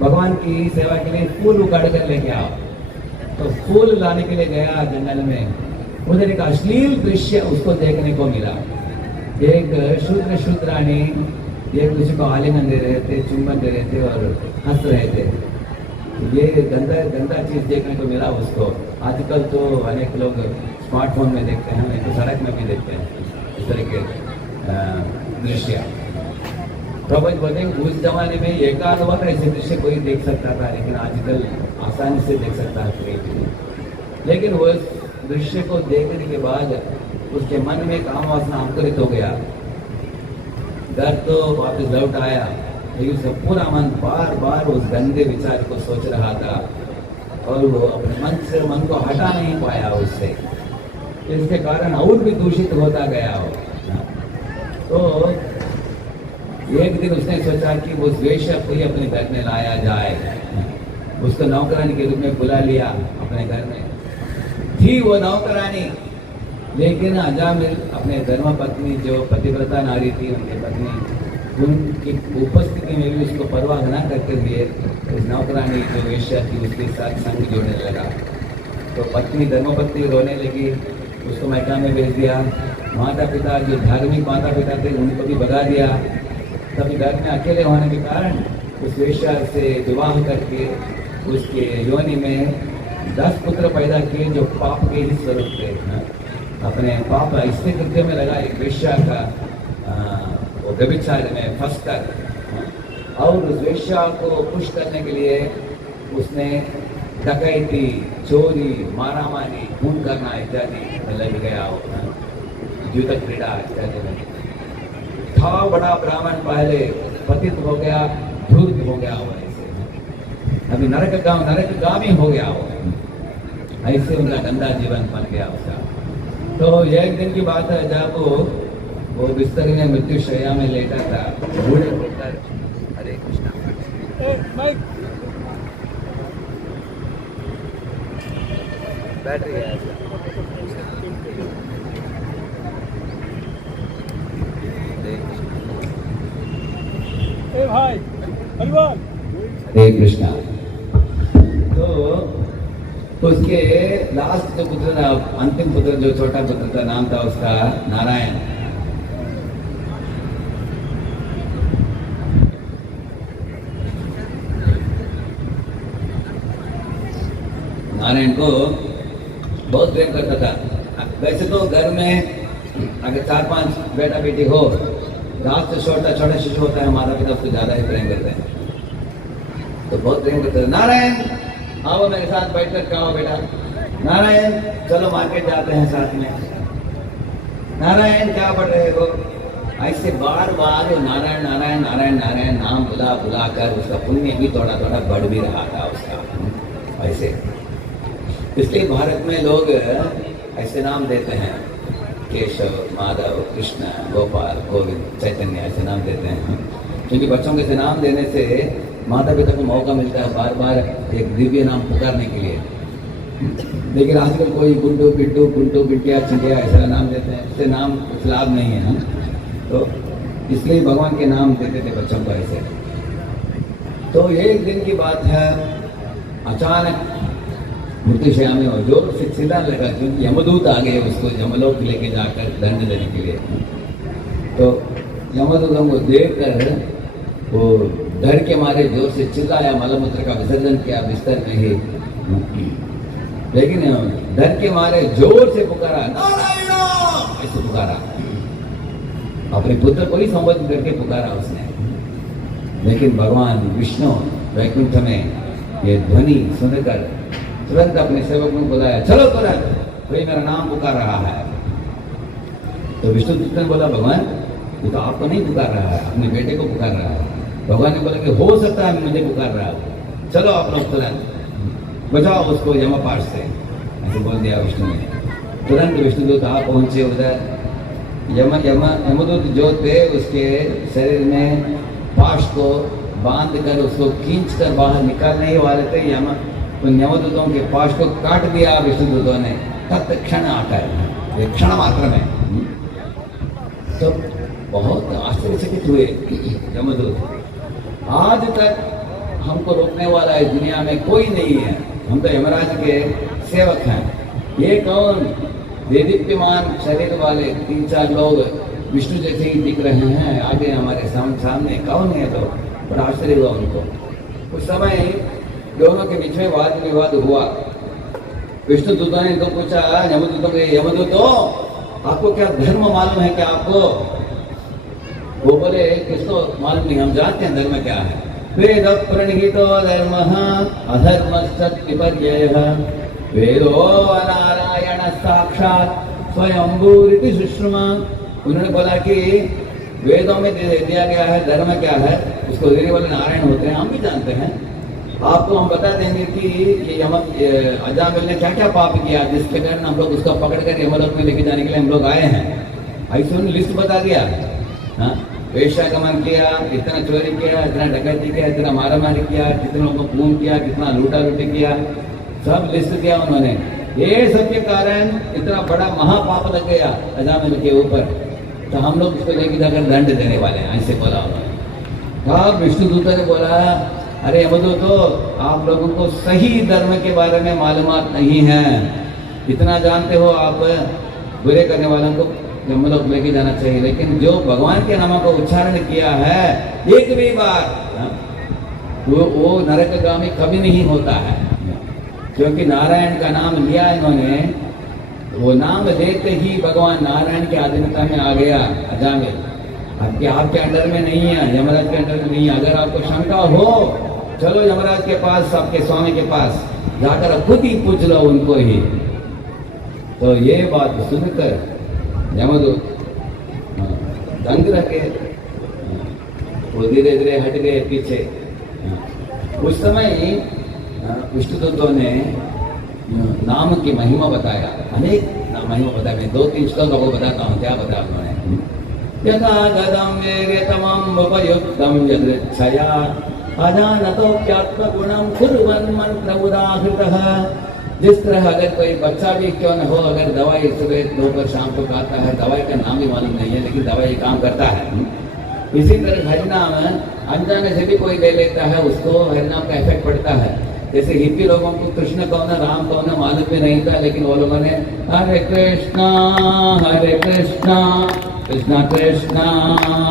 भगवान की सेवा के लिए फूल उगाड़ कर लेके आओ। तो फूल लाने के लिए गया जंगल में, उधर एक अश्लील दृश्य उसको देखने को मिला। एक शूद्राणी एक दूसरे को आलिंगन दे रहे थे, चुंबन दे रहे थे और हंस रहे थे। ये गंदा चीज देखने को मिला उसको। आजकल तो अनेक लोग स्मार्टफोन में देखते हैं, नहीं तो सड़क में भी देखते हैं इस तरह के दृश्य। प्रभु बोले उस जमाने में एकाध वक्त ऐसे दृश्य कोई देख सकता था, लेकिन आजकल आसानी से देख सकता है कोई भी। लेकिन वो दृश्य को देखने के बाद उसके मन में काम वासना अंकुरित हो गया। घर तो वापस लौट आया, लेकिन उसका पूरा मन बार बार उस गंदे विचार को सोच रहा था और वो अपने मन को हटा नहीं पाया उससे। इसके कारण और भी दूषित होता गया हो। तो एक दिन उसने सोचा कि वो वेश्या को ही अपने घर में लाया जाए। उसको नौकरानी के रूप में बुला लिया अपने घर में। थी वो नौकरानी, लेकिन अजामिल अपने धर्मपत्नी जो पतिव्रता नारी थी, उनकी पत्नी, उनकी उपस्थिति में भी उसको परवाह न करते हुए उस नौकरानी जो वेश्या थी उसके साथ संग जोड़ने लगा। तो पत्नी धर्मपत्नी रोने लगी, उसको मैका में भेज दिया। माता पिता जो धार्मिक माता पिता थे उनको भी भगा दिया। तभी घर में अकेले होने के कारण उस वेश्या से विवाह करके उसके योनि में 10 पुत्र पैदा किए जो पाप के ही स्वरूप थे। अपने पाप इससे कृत्य में लगा एक वेश्या का वो व्यभिचार में फंस कर, और उस वेश्या को खुश करने के लिए उसने डकैती, चोरी, मारामारी, खून करना इत्यादि में लग गया। युद्ध क्रीड़ा इत्यादि में था। बड़ा ब्राह्मण पहले पतित हो गया, धूर्त हो गया हो, ऐसे अभी नरकगामी हो गया हो, ऐसे उनका गंदा जीवन बन गया उसका। तो एक दिन की बात है जब वो बिस्तर में मृत्यु शैया में लेटा था, बूढ़े होकर हरे कृष्णा बैटरी है भाई हरिवाल हरे कृष्णा। तो उसके लास्ट जो पुत्र था, अंतिम पुत्र जो छोटा पुत्र था, नाम था उसका नारायण। नारायण को बहुत प्रेम करता था। वैसे तो घर में अगर 4-5 बेटा बेटी हो, लास्ट से छोटा शिशु होता है, माता पिता उसको ज्यादा ही प्रेम करते हैं, तो बहुत प्रेम करते थे। नारायण आओ मेरे साथ बैठ कर खाओ बेटा, नारायण चलो मार्केट जाते हैं साथ में, नारायण क्या पढ़ रहे हो। ऐसे बार बार नारायण नारायण नारायण नारायण नाम बुला बुला कर उसका पुण्य भी थोड़ा थोड़ा बढ़ भी रहा था उसका ऐसे। इसलिए भारत में लोग ऐसे नाम देते हैं, केशव, माधव, कृष्ण, गोपाल, गोविंद, चैतन्य, ऐसे नाम देते हैं, क्योंकि बच्चों के नाम देने से माता पिता को मौका मिलता है बार बार एक दिव्य नाम पुकारने के लिए। लेकिन आजकल कोई गुड्डू बिट्टू गुड्डू बिटिया चिड़िया ऐसा नाम देते हैं, इससे नाम कुछ लाभ नहीं है ना। तो इसलिए भगवान के नाम देते थे बच्चों को ऐसे। तो एक दिन की बात है, अचानक मृत्युशैया में और जोर से चिल्लाने लगा, क्योंकि यमदूत आ गए उसको यमलोक लेके जाकर दंड देने के लिए। तो यमदूतों को देखकर वो डर के मारे जोर से चिल्लाया, मलमूत्र का विसर्जन किया बिस्तर में ही। लेकिन डर के मारे जोर से पुकारा, नारायण ऐसे पुकारा, अपने पुत्र को ही संबोधित करके पुकारा उसने। लेकिन भगवान विष्णु वैकुंठ में ये ध्वनि सुनकर तुरंत अपने सेवक को बुलाया, चलो तुरंत, कोई मेरा नाम पुकार रहा है। तो विष्णु ने बोला, भगवान ये तो आपको नहीं पुकार रहा है, अपने बेटे को पुकार रहा है। भगवान ने बोला कि हो सकता है मुझे पुकार रहा है, चलो आप लोग तुरंत बचाओ उसको यमपाश से, ऐसे बोल दिया विष्णु ने। तुरंत विष्णुदूत आप पहुंचे उधर। यमदूत जो थे उसके शरीर में पाश को बांध कर उसको खींच कर बाहर निकालने ही वाले थे। उन यमदूतों के पाश को काट दिया विष्णुदूतों ने तत्क्षण आकर, एक क्षण मात्र में। तो बहुत आश्चर्यचकित हुए यमदूत। आज तक हमको रोकने वाला इस दुनिया में कोई नहीं है, हम तो यमराज के सेवक हैं। ये कौन देदीप्यमान शरीर वाले 3-4 लोग विष्णु जैसे ही दिख रहे हैं आगे हमारे सामने, कौन है? तो बड़ा आश्चर्य हुआ उनको। उस समय दोनों के बीच में वाद विवाद हुआ। विष्णु दूतों ने तो पूछा यमदूतों के, यमदूतों आपको क्या धर्म मालूम है क्या आपको? वो बोले किसको मालूम नहीं, हम जानते हैं धर्म क्या है। वेद प्रणीतो धर्म अधर्म सत्विपर्ययः वेदो नारायण साक्षात स्वयंभूरिति सुश्रुमा। उन्होंने बोला कि वेदों में दिया गया है धर्म क्या है, उसको देने वाले नारायण होते हैं, हम भी जानते हैं। आपको हम बता देंगे कि ये अजामिल ने क्या क्या पाप किया जिसके कारण हम लोग उसको पकड़ कर यमलोक में लेके जाने के लिए हम लोग आए हैं। ऐसे उन्होंने लिस्ट बता दिया। हाँ, वेश्यागमन किया, इतना चोरी किया, इतना डकैती किया, इतना मारामारी किया, कितने लोगों को खून किया, कितना लूटा लूटी किया, सब लिस्ट किया उन्होंने। ये सब के कारण इतना बड़ा महापाप लग गया अजामिल के ऊपर, तो हम लोग उसको लेके जाकर दंड देने वाले हैं, ऐसे बोला उन्होंने। कहा विष्णुदूत ने बोला अरे यमदूतो आप लोगों को सही धर्म के बारे में मालूमात नहीं है, इतना जानते हो आप बुरे करने वालों को यमलोक लेके जाना चाहिए, लेकिन जो भगवान के नाम का उच्चारण किया है एक भी बार वो नरकगामी कभी नहीं होता है। क्योंकि नारायण का नाम लिया इन्होंने, वो नाम लेते ही भगवान नारायण के अधीनता में आ गया अजामिल। आपके अंडर में नहीं है, यमराज के अंडर में नहीं है। अगर आपको शंका हो चलो यमराज के पास, आपके स्वामी के पास जाकर खुद ही पूछ लो उनको ही। तो ये बात सुनकर यमदूत दंग रह गए, वो धीरे धीरे हट गए पीछे। उस समय विष्णुदूतों ने नाम की महिमा बताया, अनेक महिमा बताया। मैं 2-3 श्लोक आपको बताता हूँ, क्या बताया उन्होंने। यथा गदं वेगतमं उपयुक्तं यदृच्छया अजानतोऽप्यात्मगुणं कुर्वन् मन्त्रमुदाहृतः। जिस तरह अगर कोई बच्चा भी क्यों न हो, अगर दवाई सुबह दोपहर शाम को खाता है, दवाई का नाम भी मालूम नहीं है लेकिन दवाई काम करता है, इसी तरह हरिनाम अनजाने से भी कोई ले लेता है, उसको हरिनाम का इफेक्ट पड़ता है। जैसे हिप्पी लोगों को कृष्ण कौन है राम कौन है मालूम भी नहीं था, लेकिन वो लोगों ने हरे कृष्णा कृष्णा कृष्णा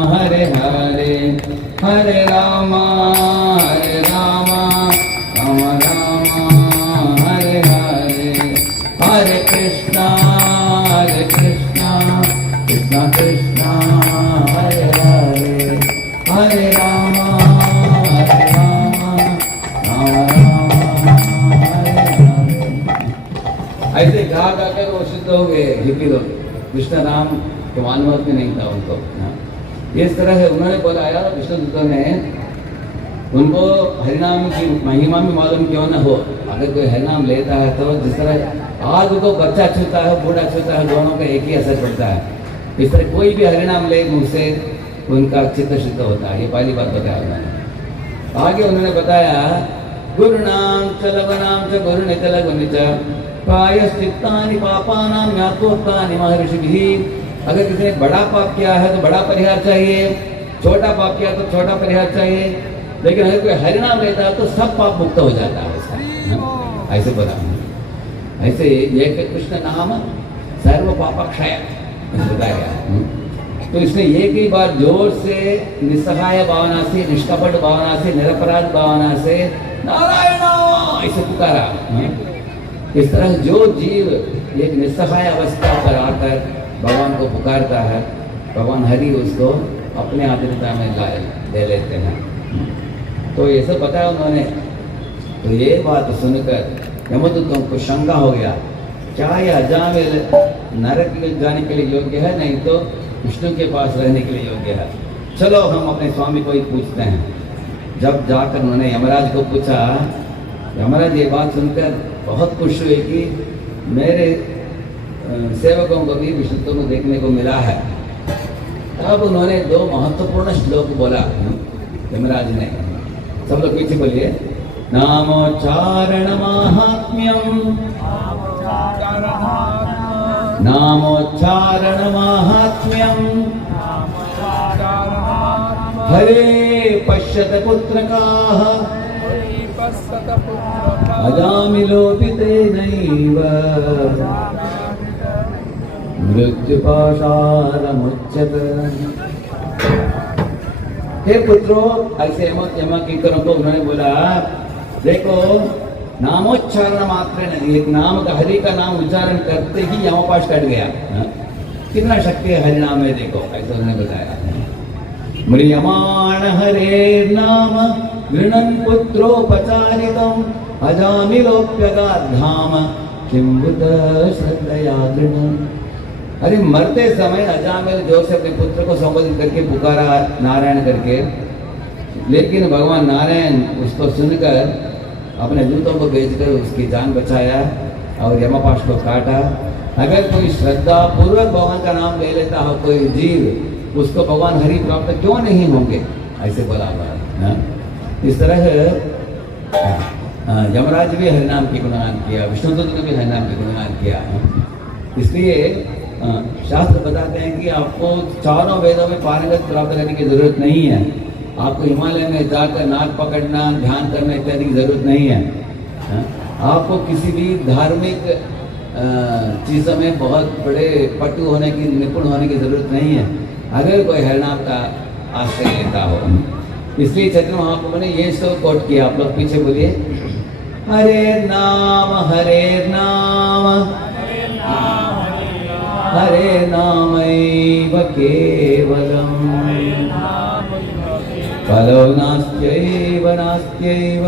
हरे हरे हरे रामा राम राम हरे हरे हरे कृष्णा कृष्णा कृष्णा हरे हरे हरे राम ऐसे गा गा कर वो शुद्ध हो गए हिप्पी लोग। कृष्ण राम के मालूम भी नहीं था उनको। इस तरह से उन्होंने बताया विष्णुदूतों ने उनको हरिनाम की महिमा में मालूम क्यों न हो, अगर कोई हरिनाम लेता है तो जिस तरह आज को बच्चा छूता है बूढ़ा छूता है, दोनों का एक ही असर पड़ता है, इस तरह कोई भी हरिनाम ले मुझसे उनका चित्त शुद्ध होता है। ये पहली बात बताया उन्होंने। आगे उन्होंने बताया गुरुनाम च लवनाम च गुरुनि च लघुनि च प्रायश्चित्तानि पापानां ज्ञातोक्तानि महर्षिभिः। अगर किसी ने बड़ा पाप किया है तो बड़ा परिहार चाहिए, छोटा पाप किया तो छोटा परिहार चाहिए, लेकिन अगर कोई हरिनाम लेता है तो सब पाप मुक्त हो जाता है उसका। ऐसे बोला, ऐसे ये कृष्ण नाम सर्व पापक्षय बताया। तो इसने एक ही बार जोर से निस्सहाय भावना से, निष्कपट भावना से, निरपराध भावना से नारायण ऐसे पुकारा। इस तरह जो जीव एक निस्सहाय अवस्था पर आकर भगवान को पुकारता है, भगवान हरि उसको अपने आधीनता में ले लेते हैं। तो ये सब बताया उन्होंने। तो ये बात सुनकर यमदूतों को शंका हो गया, क्या ये अजामिल नरक में जाने के लिए योग्य है, नहीं तो विष्णु के पास रहने के लिए योग्य है। चलो हम अपने स्वामी को ही पूछते हैं। जब जाकर उन्होंने यमराज को पूछा, यमराज ये बात सुनकर बहुत खुश हुए कि मेरे सेवकों को भी विष्णुत्व को देखने को मिला है। तब उन्होंने दो महत्वपूर्ण श्लोक बोला यमराज ने। सब लोग पीछे बोलिए। नामोच्चारण महात्म्यम, नामोच्चारण महात्म्यम, हरे पश्यत पुत्रकाः अजामिलोपिते नैव मृत्युपाशालमुच्यत। हे पुत्रों, ऐसे यम किंकरों को उन्होंने बोला, देखो नामोच्चारण मात्र नहीं, एक नाम का, हरि का नाम उच्चारण करते ही यमपाश कट गया। कितना शक्ति है हरि नाम में, देखो ऐसा उन्होंने बताया। म्रियमाण हरे नाम गृणन् पुत्रोपचारितम् अजामिलोप्यगाधाम किंबुत श्रद्धया गृणन्। अरे मरते समय अजामिल जो से अपने पुत्र को संबोधित करके पुकारा नारायण करके, लेकिन भगवान नारायण उसको सुनकर अपने दूतों को भेजकर उसकी जान बचाया और यमपाश को काटा। अगर कोई श्रद्धा पूर्वक भगवान का नाम ले लेता हो कोई जीव, उसको भगवान हरि प्राप्त क्यों नहीं होंगे, ऐसे बोला। इस तरह यमराज भी हरिनाम की गुणगान किया, विष्णुदूत ने भी हरिनाम की गुणगान किया। इसलिए शास्त्र बताते हैं कि आपको चारों वेदों में पारंगत प्राप्त करने की जरूरत नहीं है। आपको हिमालय में जाकर नाग पकड़ना, ध्यान करना इत्यादि की जरूरत नहीं है। आपको किसी भी धार्मिक चीज़ों में बहुत बड़े पटु होने की, निपुण होने की जरूरत नहीं है, अगर कोई हरिनाम का आश्रय लेता हो। इसलिए चैतन्य महाप्रभु ने ये श्लोक कोट किया, आप लोग पीछे बोलिए। हरे नाम हरे नाम हरे नामैव केवलम् फलो नास्त्यैव नास्त्यैव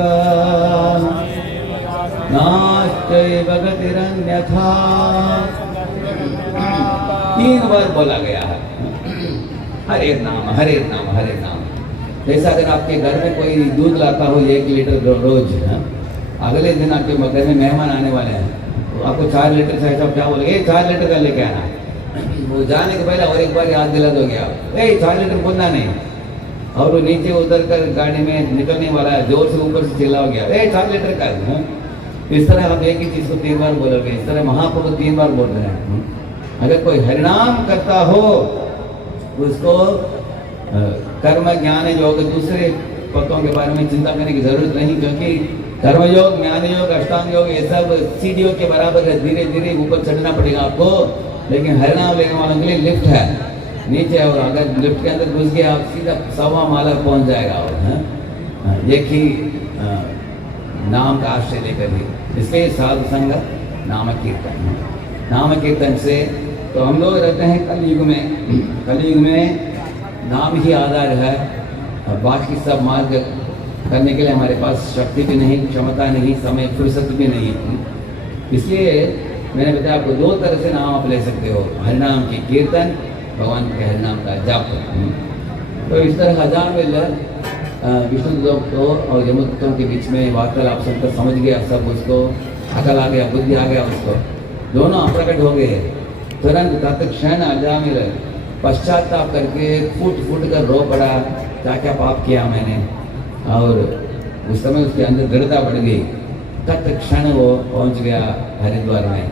नास्त्यैव गतिरन्यथा। 3 बार बोला गया है हरे नाम हरे नाम हरे नाम। जैसा अगर आपके घर में कोई दूध लाता हो 1 लीटर रोज, अगले दिन आपके घर में मेहमान आने वाले हैं, तो आपको 4 लीटर से क्या बोलेंगे, 4 लीटर का लेके आना। वो जाने के पहले और एक बार याद दिला दोगे आप, 4 लीटर बोलना नहीं। और वो नीचे उतर कर गाड़ी में निकलने वाला है, जोर से ऊपर से चिल्ला गया, 4 लीटर का। इस तरह आप एक ही चीज को 3 बार बोलोगे। इस तरह महाप्रभु 3 बार बोल रहे हैं। अगर कोई हरिनाम करता हो उसको कर्म ज्ञान योग दूसरे पदों के बारे में चिंता करने की जरूरत नहीं, क्योंकि कर्मयोग, ज्ञान योग, अष्टांग योग ये सब सीढ़ियों के बराबर है। धीरे धीरे ऊपर चढ़ना पड़ेगा आपको, लेकिन हरिनाम लेने वालों के लिए लिफ्ट है नीचे, और अगर लिफ्ट के अंदर घुस गए आप सीधा 1.25 माला पहुंच जाएगा। और एक ही नाम का आश्रय लेकर ही। इसलिए साधु संगत नाम कीर्तन, नाम कीर्तन से तो हम लोग रहते हैं कलयुग में। कलयुग में नाम ही आधार है, और बाकी सब मार्ग करने के लिए हमारे पास शक्ति भी नहीं, क्षमता नहीं, समय फुर्सत भी नहीं। इसलिए मैंने बताया आपको 2 तरह से नाम आप ले सकते हो, हरिनाम की कीर्तन, भगवान के हरिनाम का जाप। तो इस तरह हजार में विष्णु को और यमदूतों के बीच में वार्तालाप सुनकर समझ गया सब, उसको अकल आ गया, बुद्धि आ गया, उसको दोनों अप्रकट हो गए। तुरंत तत्क्षण अजामिल पश्चाताप करके फूट फूट कर रो पड़ा, क्या क्या पाप किया मैंने। और उस समय उसके अंदर दृढ़ता बढ़ गई। तत्क्षण वो पहुंच गया हरिद्वार में।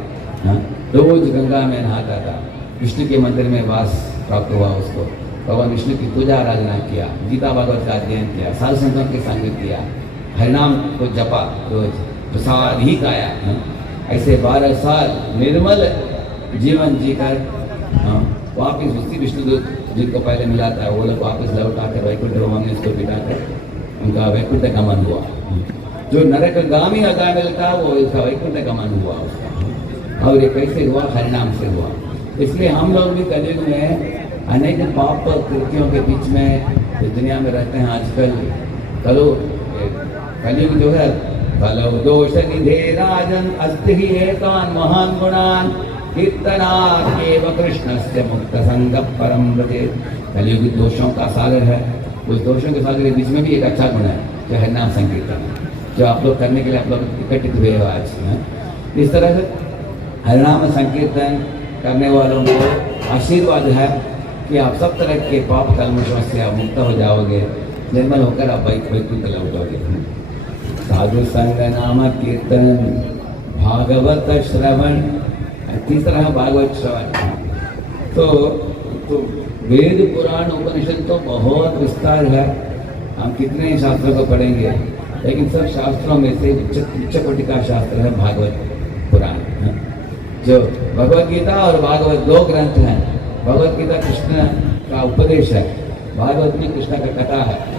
रोज गंगा में नहाता था, विष्णु के मंदिर में वास प्राप्त हुआ उसको। भगवान विष्णु की पूजा आराधना किया, गीता भागवत का अध्ययन किया, साधु संतों के संग किया, हरिनाम को जपा, रोज प्रसाद ही खाया। ऐसे 12 साल निर्मल जीवन जीकर वापिस उसी विष्णुदूत जिनको पहले मिला था वो लोग वापस लौटा कर वैकुंठ धाम में उसको बिठा कर उनका वैकुंठ गमन हुआ। जो नरकगामी अजामिल था वो उसका वैकुंठ गमन हुआ उसका। और ये कैसे हुआ? हरिनाम से हुआ। इसलिए हम लोग भी कलयुग में अनेक पाप कृतियों के बीच में इस दुनिया में रहते हैं आजकल। कलयुग जो है कलौ दोष निधे राजन अस्ति ही एतान महान गुणान कीर्तनात् एव कृष्णस्य मुक्त संग परम व्रजेत्। कलयुग दोषों का सागर है, उस दोषों के साथ बीच में भी एक अच्छा गुण है जो है नाम संकीर्तन, जो आप लोग करने के लिए आप लोग इकट्ठित हुए हो आज। इस तरह से हरिनाम संकीर्तन करने वालों को आशीर्वाद है कि आप सब तरह के पाप कलमुशों से आप मुक्त हो जाओगे, निर्मल होकर आप वैकुंठ लौटोगे। साधु संग नाम कीर्तन, भागवत श्रवण, तीसरा है भागवत श्रवण। तो वेद पुराण उपनिषद तो बहुत विस्तार है, हम कितने ही शास्त्रों को पढ़ेंगे, लेकिन सब शास्त्रों में से उच्च कोटि का शास्त्र है भागवत पुराण, जो भगवत गीता और भागवत दो ग्रंथ हैं। भगवत गीता कृष्ण का उपदेश है, भागवत में कृष्ण का कथा है।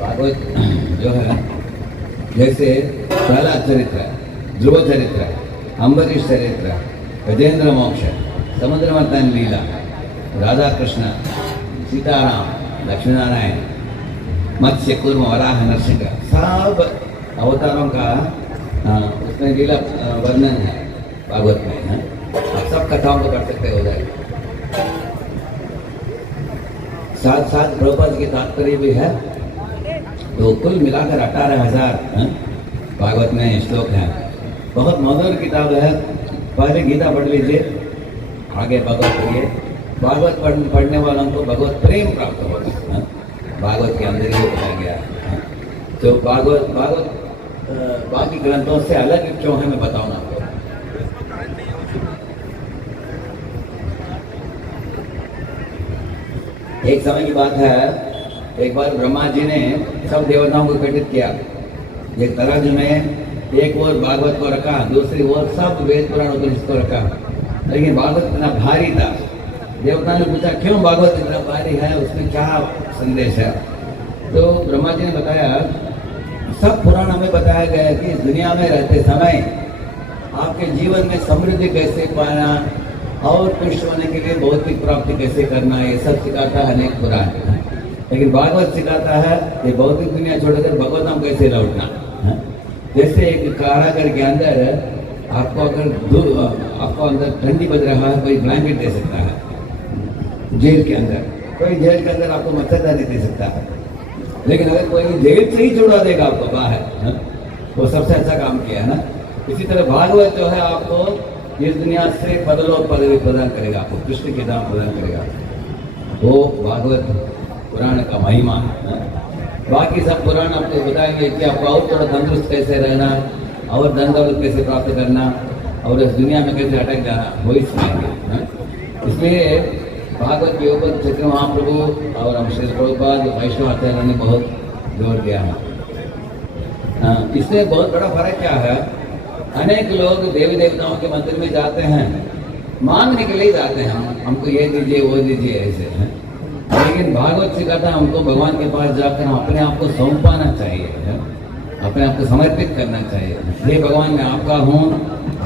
भागवत जो है जैसे पहला चरित्र है ध्रुव चरित्र, अम्बरीश चरित्र, गजेंद्र मोक्ष, समुद्र मंथन लीला, राधा कृष्ण, सीताराम, लक्ष्मी नारायण, मत्स्य कूर्म, वराह, नरसिंह, सब अवतारों का उसमें लीला वर्णन है भागवत में। आप सब कथाओं को पढ़ सकते हो जाए। साथ साथ प्रभुपाद की तात्पर्य भी है, तो कुल मिलाकर 18,000 भागवत में श्लोक हैं। बहुत मधुर किताब है। पहले गीता पढ़ लीजिए, आगे भागवत पढ़िए। भागवत पढ़ने वालों को भगवत प्रेम प्राप्त होगा, भागवत के अंदर ही बताया गया है। तो भागवत बाकी ग्रंथों से अलग क्यों है मैं बताऊंगा आपको। एक समय की बात है, एक बार ब्रह्मा जी ने सब देवताओं को इकट्ठित किया। एक तराजू में एक ओर भागवत को रखा, दूसरी ओर सब वेद पुराण उपनिषद को रखा, लेकिन भागवत इतना भारी था। देवता ने पूछा क्यों भागवत इतना भारी है, उसमें क्या संदेश है। तो ब्रह्मा जी ने बताया सब पुराण हमें बताया गया है कि इस दुनिया में रहते समय आपके जीवन में समृद्धि कैसे पाना और पुष्ट होने के लिए भौतिक प्राप्ति कैसे करना, ये सब सिखाता है अनेक पुराण। लेकिन भागवत सिखाता है ये भौतिक दुनिया छोड़कर भगवत नाम कैसे लौटना। जैसे एक कारागार के अंदर आपको अगर आपको अंदर ठंडी बज रहा है, कोई ब्लैंकेट दे सकता है। जेल के अंदर कोई जेल के अंदर आपको मच्छरदानी दे सकता है, लेकिन अगर कोई जेल से ही छुड़ा देगा आपको बाहर, वो सबसे अच्छा काम किया है ना। इसी तरह भागवत जो है आपको इस दुनिया से पदलोक पदवी प्रदान करेगा, आपको कृष्ण के दाम प्रदान करेगा। वो भागवत पुराण का महिमा है। बाकी सब पुराण आपको बताएंगे कि आपको और थोड़ा तंदुरुस्त कैसे रहना और धन दौलत कैसे प्राप्त करना और इस दुनिया में कैसे अटक जाना, वो ही सुनाएंगे। इसलिए भागवत के ऊपर चैतन्य महाप्रभु और हम श्री प्रभुपाद वैष्णव आचार्य ने बहुत जोर दिया है। इसमें बहुत बड़ा फर्क क्या है, अनेक लोग देवी देवताओं के मंदिर में जाते हैं, मांगने के लिए जाते हैं, हमको ये दीजिए वो दीजिए ऐसे हैं। लेकिन भागवत सिखाता है हमको भगवान के पास जाकर हम अपने आप को सौंपाना चाहिए, अपने आप को समर्पित करना चाहिए। ये भगवान मैं आपका हूँ,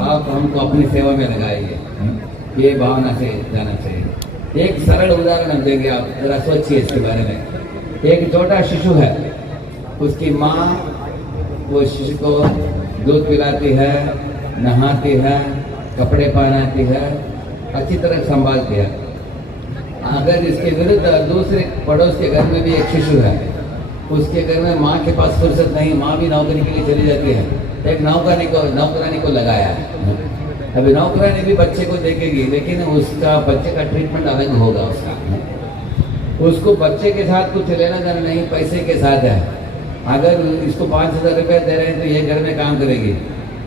आप हमको अपनी सेवा में लगाइए, ये भावना से जाना चाहिए। एक सरल उदाहरण हम देंगे, आप जरा सोचिए इसके बारे में। एक छोटा शिशु है, उसकी माँ वो शिशु को दूध पिलाती है, नहाती है, कपड़े पहनाती है, अच्छी तरह संभालती है। अगर इसके विरुद्ध दूसरे पड़ोस के घर में भी एक शिशु है, उसके घर में माँ के पास फुर्सत नहीं, माँ भी नौकरी के लिए चली जाती है, एक नौकरानी को लगाया है। अभी नौकरानी भी बच्चे को देखेगी, लेकिन उसका बच्चे का ट्रीटमेंट अलग होगा। उसको बच्चे के साथ कुछ लेना देना नहीं, पैसे के साथ है। अगर इसको 5,000 रुपये दे रहे हैं तो ये घर में काम करेगी,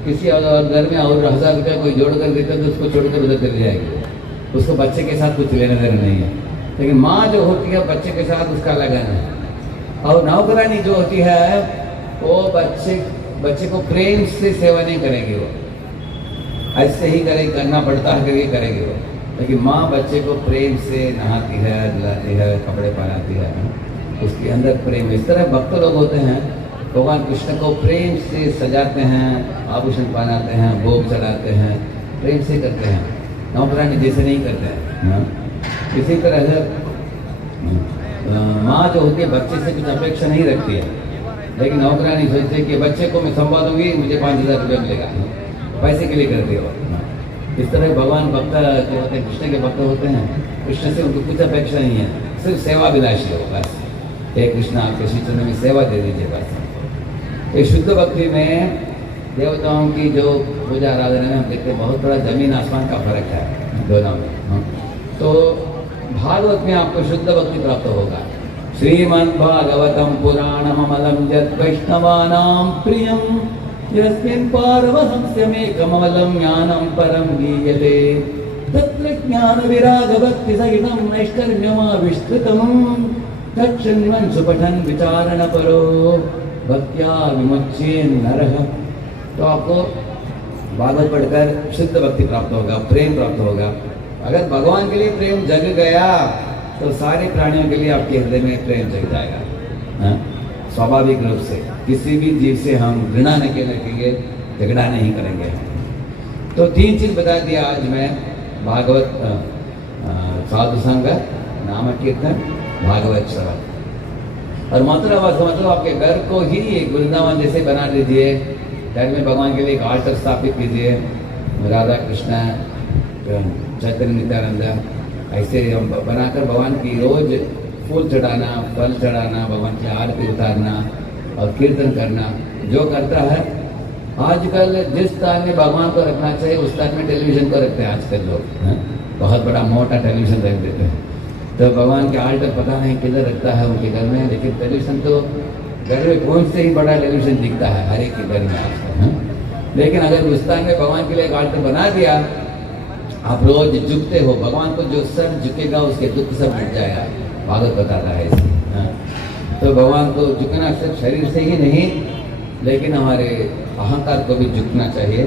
किसी और घर में और 1,000 रुपया कोई जोड़ कर देता तो उसको छोड़कर उधर चली जाएगी। उसको बच्चे के साथ कुछ लेना देना नहीं है। लेकिन माँ जो होती है बच्चे के साथ उसका लगन है, और नौकरानी जो होती है वो बच्चे को प्रेम से सेवा नहीं करेगी, वो ऐसे ही करना पड़ता है करके करेगी वो। लेकिन माँ बच्चे को प्रेम से नहाती है, धुलाती है, कपड़े पहनाती है, उसके अंदर प्रेम। इस तरह भक्त लोग होते हैं, भगवान कृष्ण को प्रेम से सजाते हैं, आभूषण पहनाते हैं, भोग चढ़ाते हैं, प्रेम से करते हैं, नौकरानी जैसे नहीं करते हैं। इसी तरह से माँ जो होती है बच्चे से कुछ अपेक्षा नहीं रखती है, लेकिन नौकरानी सोचती है कि बच्चे को मैं संभालूंगी, मुझे 5,000 रुपये मिलेगा, पैसे के लिए करती हो। इस तरह भगवान भक्त जो होते हैं, कृष्ण के भक्त होते हैं, कृष्ण से उनको कुछ अपेक्षा नहीं है, सिर्फ सेवा विलासी हो बस। हे कृष्ण आपके श्री चरण में सेवा दे दीजिए बस। तो शुद्ध भक्ति में देवताओं की जो पूजा आराधना में हम देखते हैं बहुत बड़ा जमीन आसमान का फर्क है दोनों में। तो भागवत में आपको शुद्ध भक्ति प्राप्त होगा। श्रीमद् भागवतम पुराणम अमलम यत् वैष्णवानां प्रियम यस्मिन् पारमहंस्यमेकममलं ज्ञानं परं गीयते तत्र ज्ञान विराग भक्ति सहितं नैष्कर्म्यमाविष्कृतं तच्छृण्वन् सुपठन् विचारण परो भक्त्या विमुच्येन नरः। तो आपको भागवत पढ़कर शुद्ध भक्ति प्राप्त होगा, प्रेम प्राप्त होगा। अगर भगवान के लिए प्रेम जग गया तो सारे प्राणियों के लिए आपके हृदय में प्रेम जग जाएगा। स्वाभाविक रूप से किसी भी जीव से हम घृणा नहीं करेंगे, झगड़ा नहीं करेंगे। तो 3 चीज बता दिया आज मैं, भागवत साधु संगत, नाम कीर्तन, भागवत श्रवण। और मंत्रावास मतलब आपके घर को ही एक वृंदावन जैसे बना लीजिए। घर में भगवान के लिए एक आल्टर स्थापित कीजिए, राधा कृष्ण चैतन्य नित्यानंद, ऐसे हम बनाकर भगवान की रोज फूल चढ़ाना, फल चढ़ाना, भगवान की आरती उतारना और कीर्तन करना। जो करता है आजकल जिस स्थान में भगवान को रखना चाहिए उस स्थान में टेलीविजन को रखते हैं आजकल लोग। बहुत बड़ा मोटा टेलीविजन रख देते हैं। तो भगवान के आल्टर पता नहीं किधर रखता है उनके घर में, लेकिन टेलीविजन तो घर में पहुँचते ही बड़ा टेलीविजन दिखता है हर एक के घर में आजकल। लेकिन अगर उस स्थान में भगवान के लिए एक आल्टर बना दिया, आप रोज झुकते हो, भगवान को जो सर झुकेगा उसके दुख सब मिट जाएगा, भागवत बताता है इसे। तो भगवान को झुकना सिर्फ शरीर से ही नहीं, लेकिन हमारे अहंकार को भी झुकना चाहिए,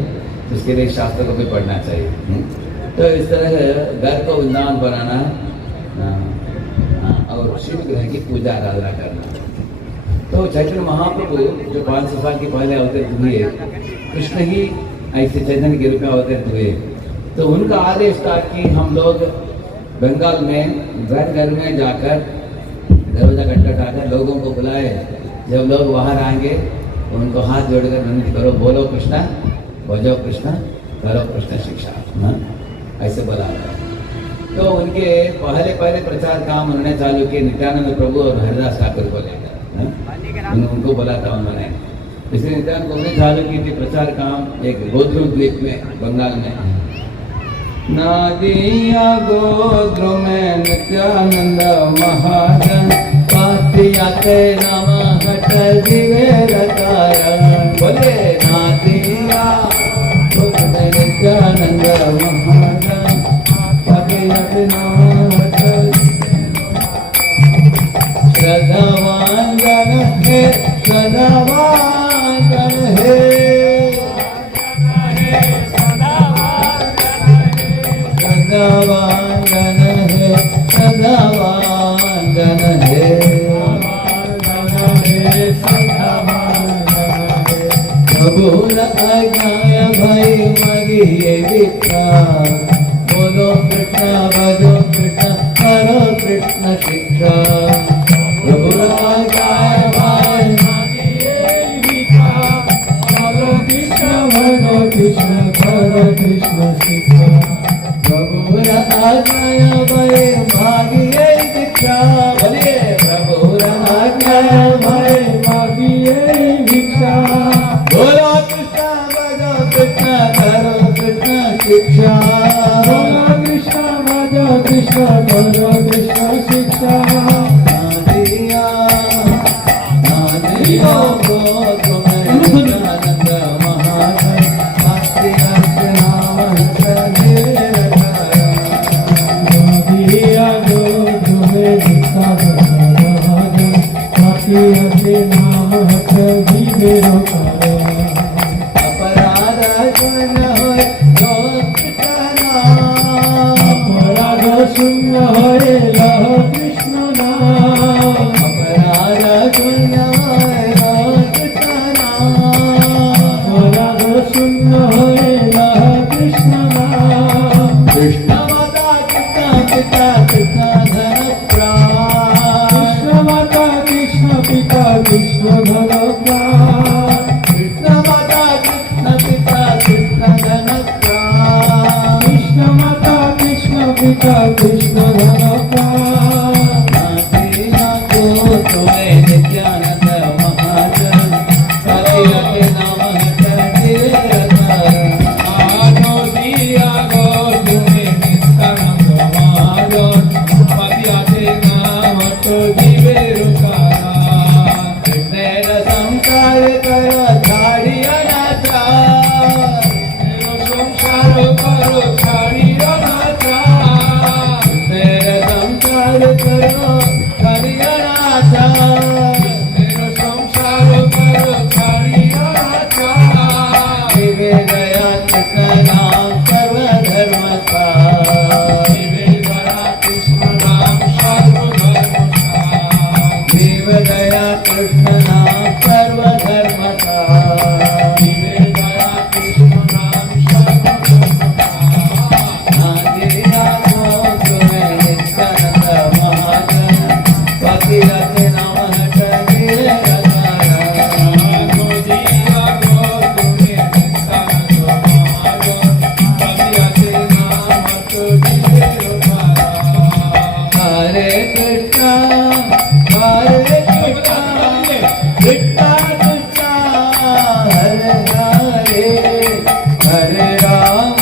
उसके लिए शास्त्र को भी पढ़ना चाहिए। तो इस तरह घर को वृंदावन बनाना और शिव ग्रह की पूजा आराधना करना। तो चैतन्य महाप्रभु जो 500 साल के पहले अवतरित हुए, कृष्ण ही ऐसे चैतन्य के रूप में अवतरित हुए। तो उनका आदेश था कि हम लोग बंगाल में घर घर में जाकर दरवाजा खटखटाकर लोगों को बुलाए। जब लोग बाहर आएंगे तो उनको हाथ जोड़कर विनती करो, बोलो कृष्णा, बजो कृष्णा, करो कृष्ण शिक्षा, ऐसे बोला। तो उनके पहले प्रचार काम उन्होंने चालू किए नित्यानंद प्रभु और हरिदास ठाकुर को लेकर। उनको बोला था उन्होंने, इसलिए नित्यानंद प्रभु ने चालू की थी प्रचार काम एक गोद्रु द्वीप में, बंगाल में। नादिया गोद्रु में नित्यानंद महाजन पातियाते नमः घट दिवे रतारण। बोले नादिया गोद्रु में नित्यानंद महाजन पातियाते नमः घट। श्रद्धावान जन है, श्रद्धावान जन है, श्रद्धावान जन है, श्रद्धावान जन है, प्रभुर आज्ञा भई मगिए भिक्षा। बोलो कृष्ण, भजो कृष्ण, करो कृष्ण शिक्षा। प्रभुर आज्ञा भई मगिए भिक्षा। बोलो कृष्ण, भजो कृष्ण, करो कृष्ण शिक्षा। प्रभुर आज्ञा भई मागिए भिक्षा। बोलिए प्रभुर आज्ञा भई मागिए भिक्षा। बोलो कृष्ण, भजो कृष्ण, करो कृष्ण शिक्षा। बोलो कृष्ण, भजो कृष्ण, करो कृष्ण शिक्षा। नादिया नादिया गोद्रु में नित्यानंद महाजन पातियाते नमः दिवे रतारण। नादिया गोद्रु में नित्यानंद महाजन पातियाते नमः दिवे रतारण। अपराध शून्य होय लो कृष्ण नाम। अपराध शून्य होय लो कृष्ण नाम। अपराध शून्य होय लो कृष्ण नाम। अपराध शून्य होय लो कृष्ण नाम। कृष्ण माता कृष्ण पिता कृष्ण धन प्राण। विश्वधर प्राण कृष्ण माता कृष्ण पिता कृष्ण धन प्राण कृष्ण माता कृष्ण पिता कृष्ण धन प्राण नाती नातो तुम्हें नित्यानंद महाजन पति नाम आगो दिया गो तुम्हें नित्यानंद महाजन पति नाम तो जीवे रुकारा संसार कर झाड़िया नाचा संसार करो छाड़िया नाचा मेरे संसार करो झाड़िया नाचा मेरो संसार करो छाड़िया नाचा दिव्य दया कृष्ण नाम सर्वधर्म दिव्य दया कृष्ण नाम सर्वधर्म दिव्य दया कृष्ण नाम सर्वधर्म दिव्य दया कृष्ण नाम सर्वधर्म तुम्हें नित्यानंद महाजन पति नाम हरे कृष्णा कृष्णा कृष्णा हरे हरे हरे राम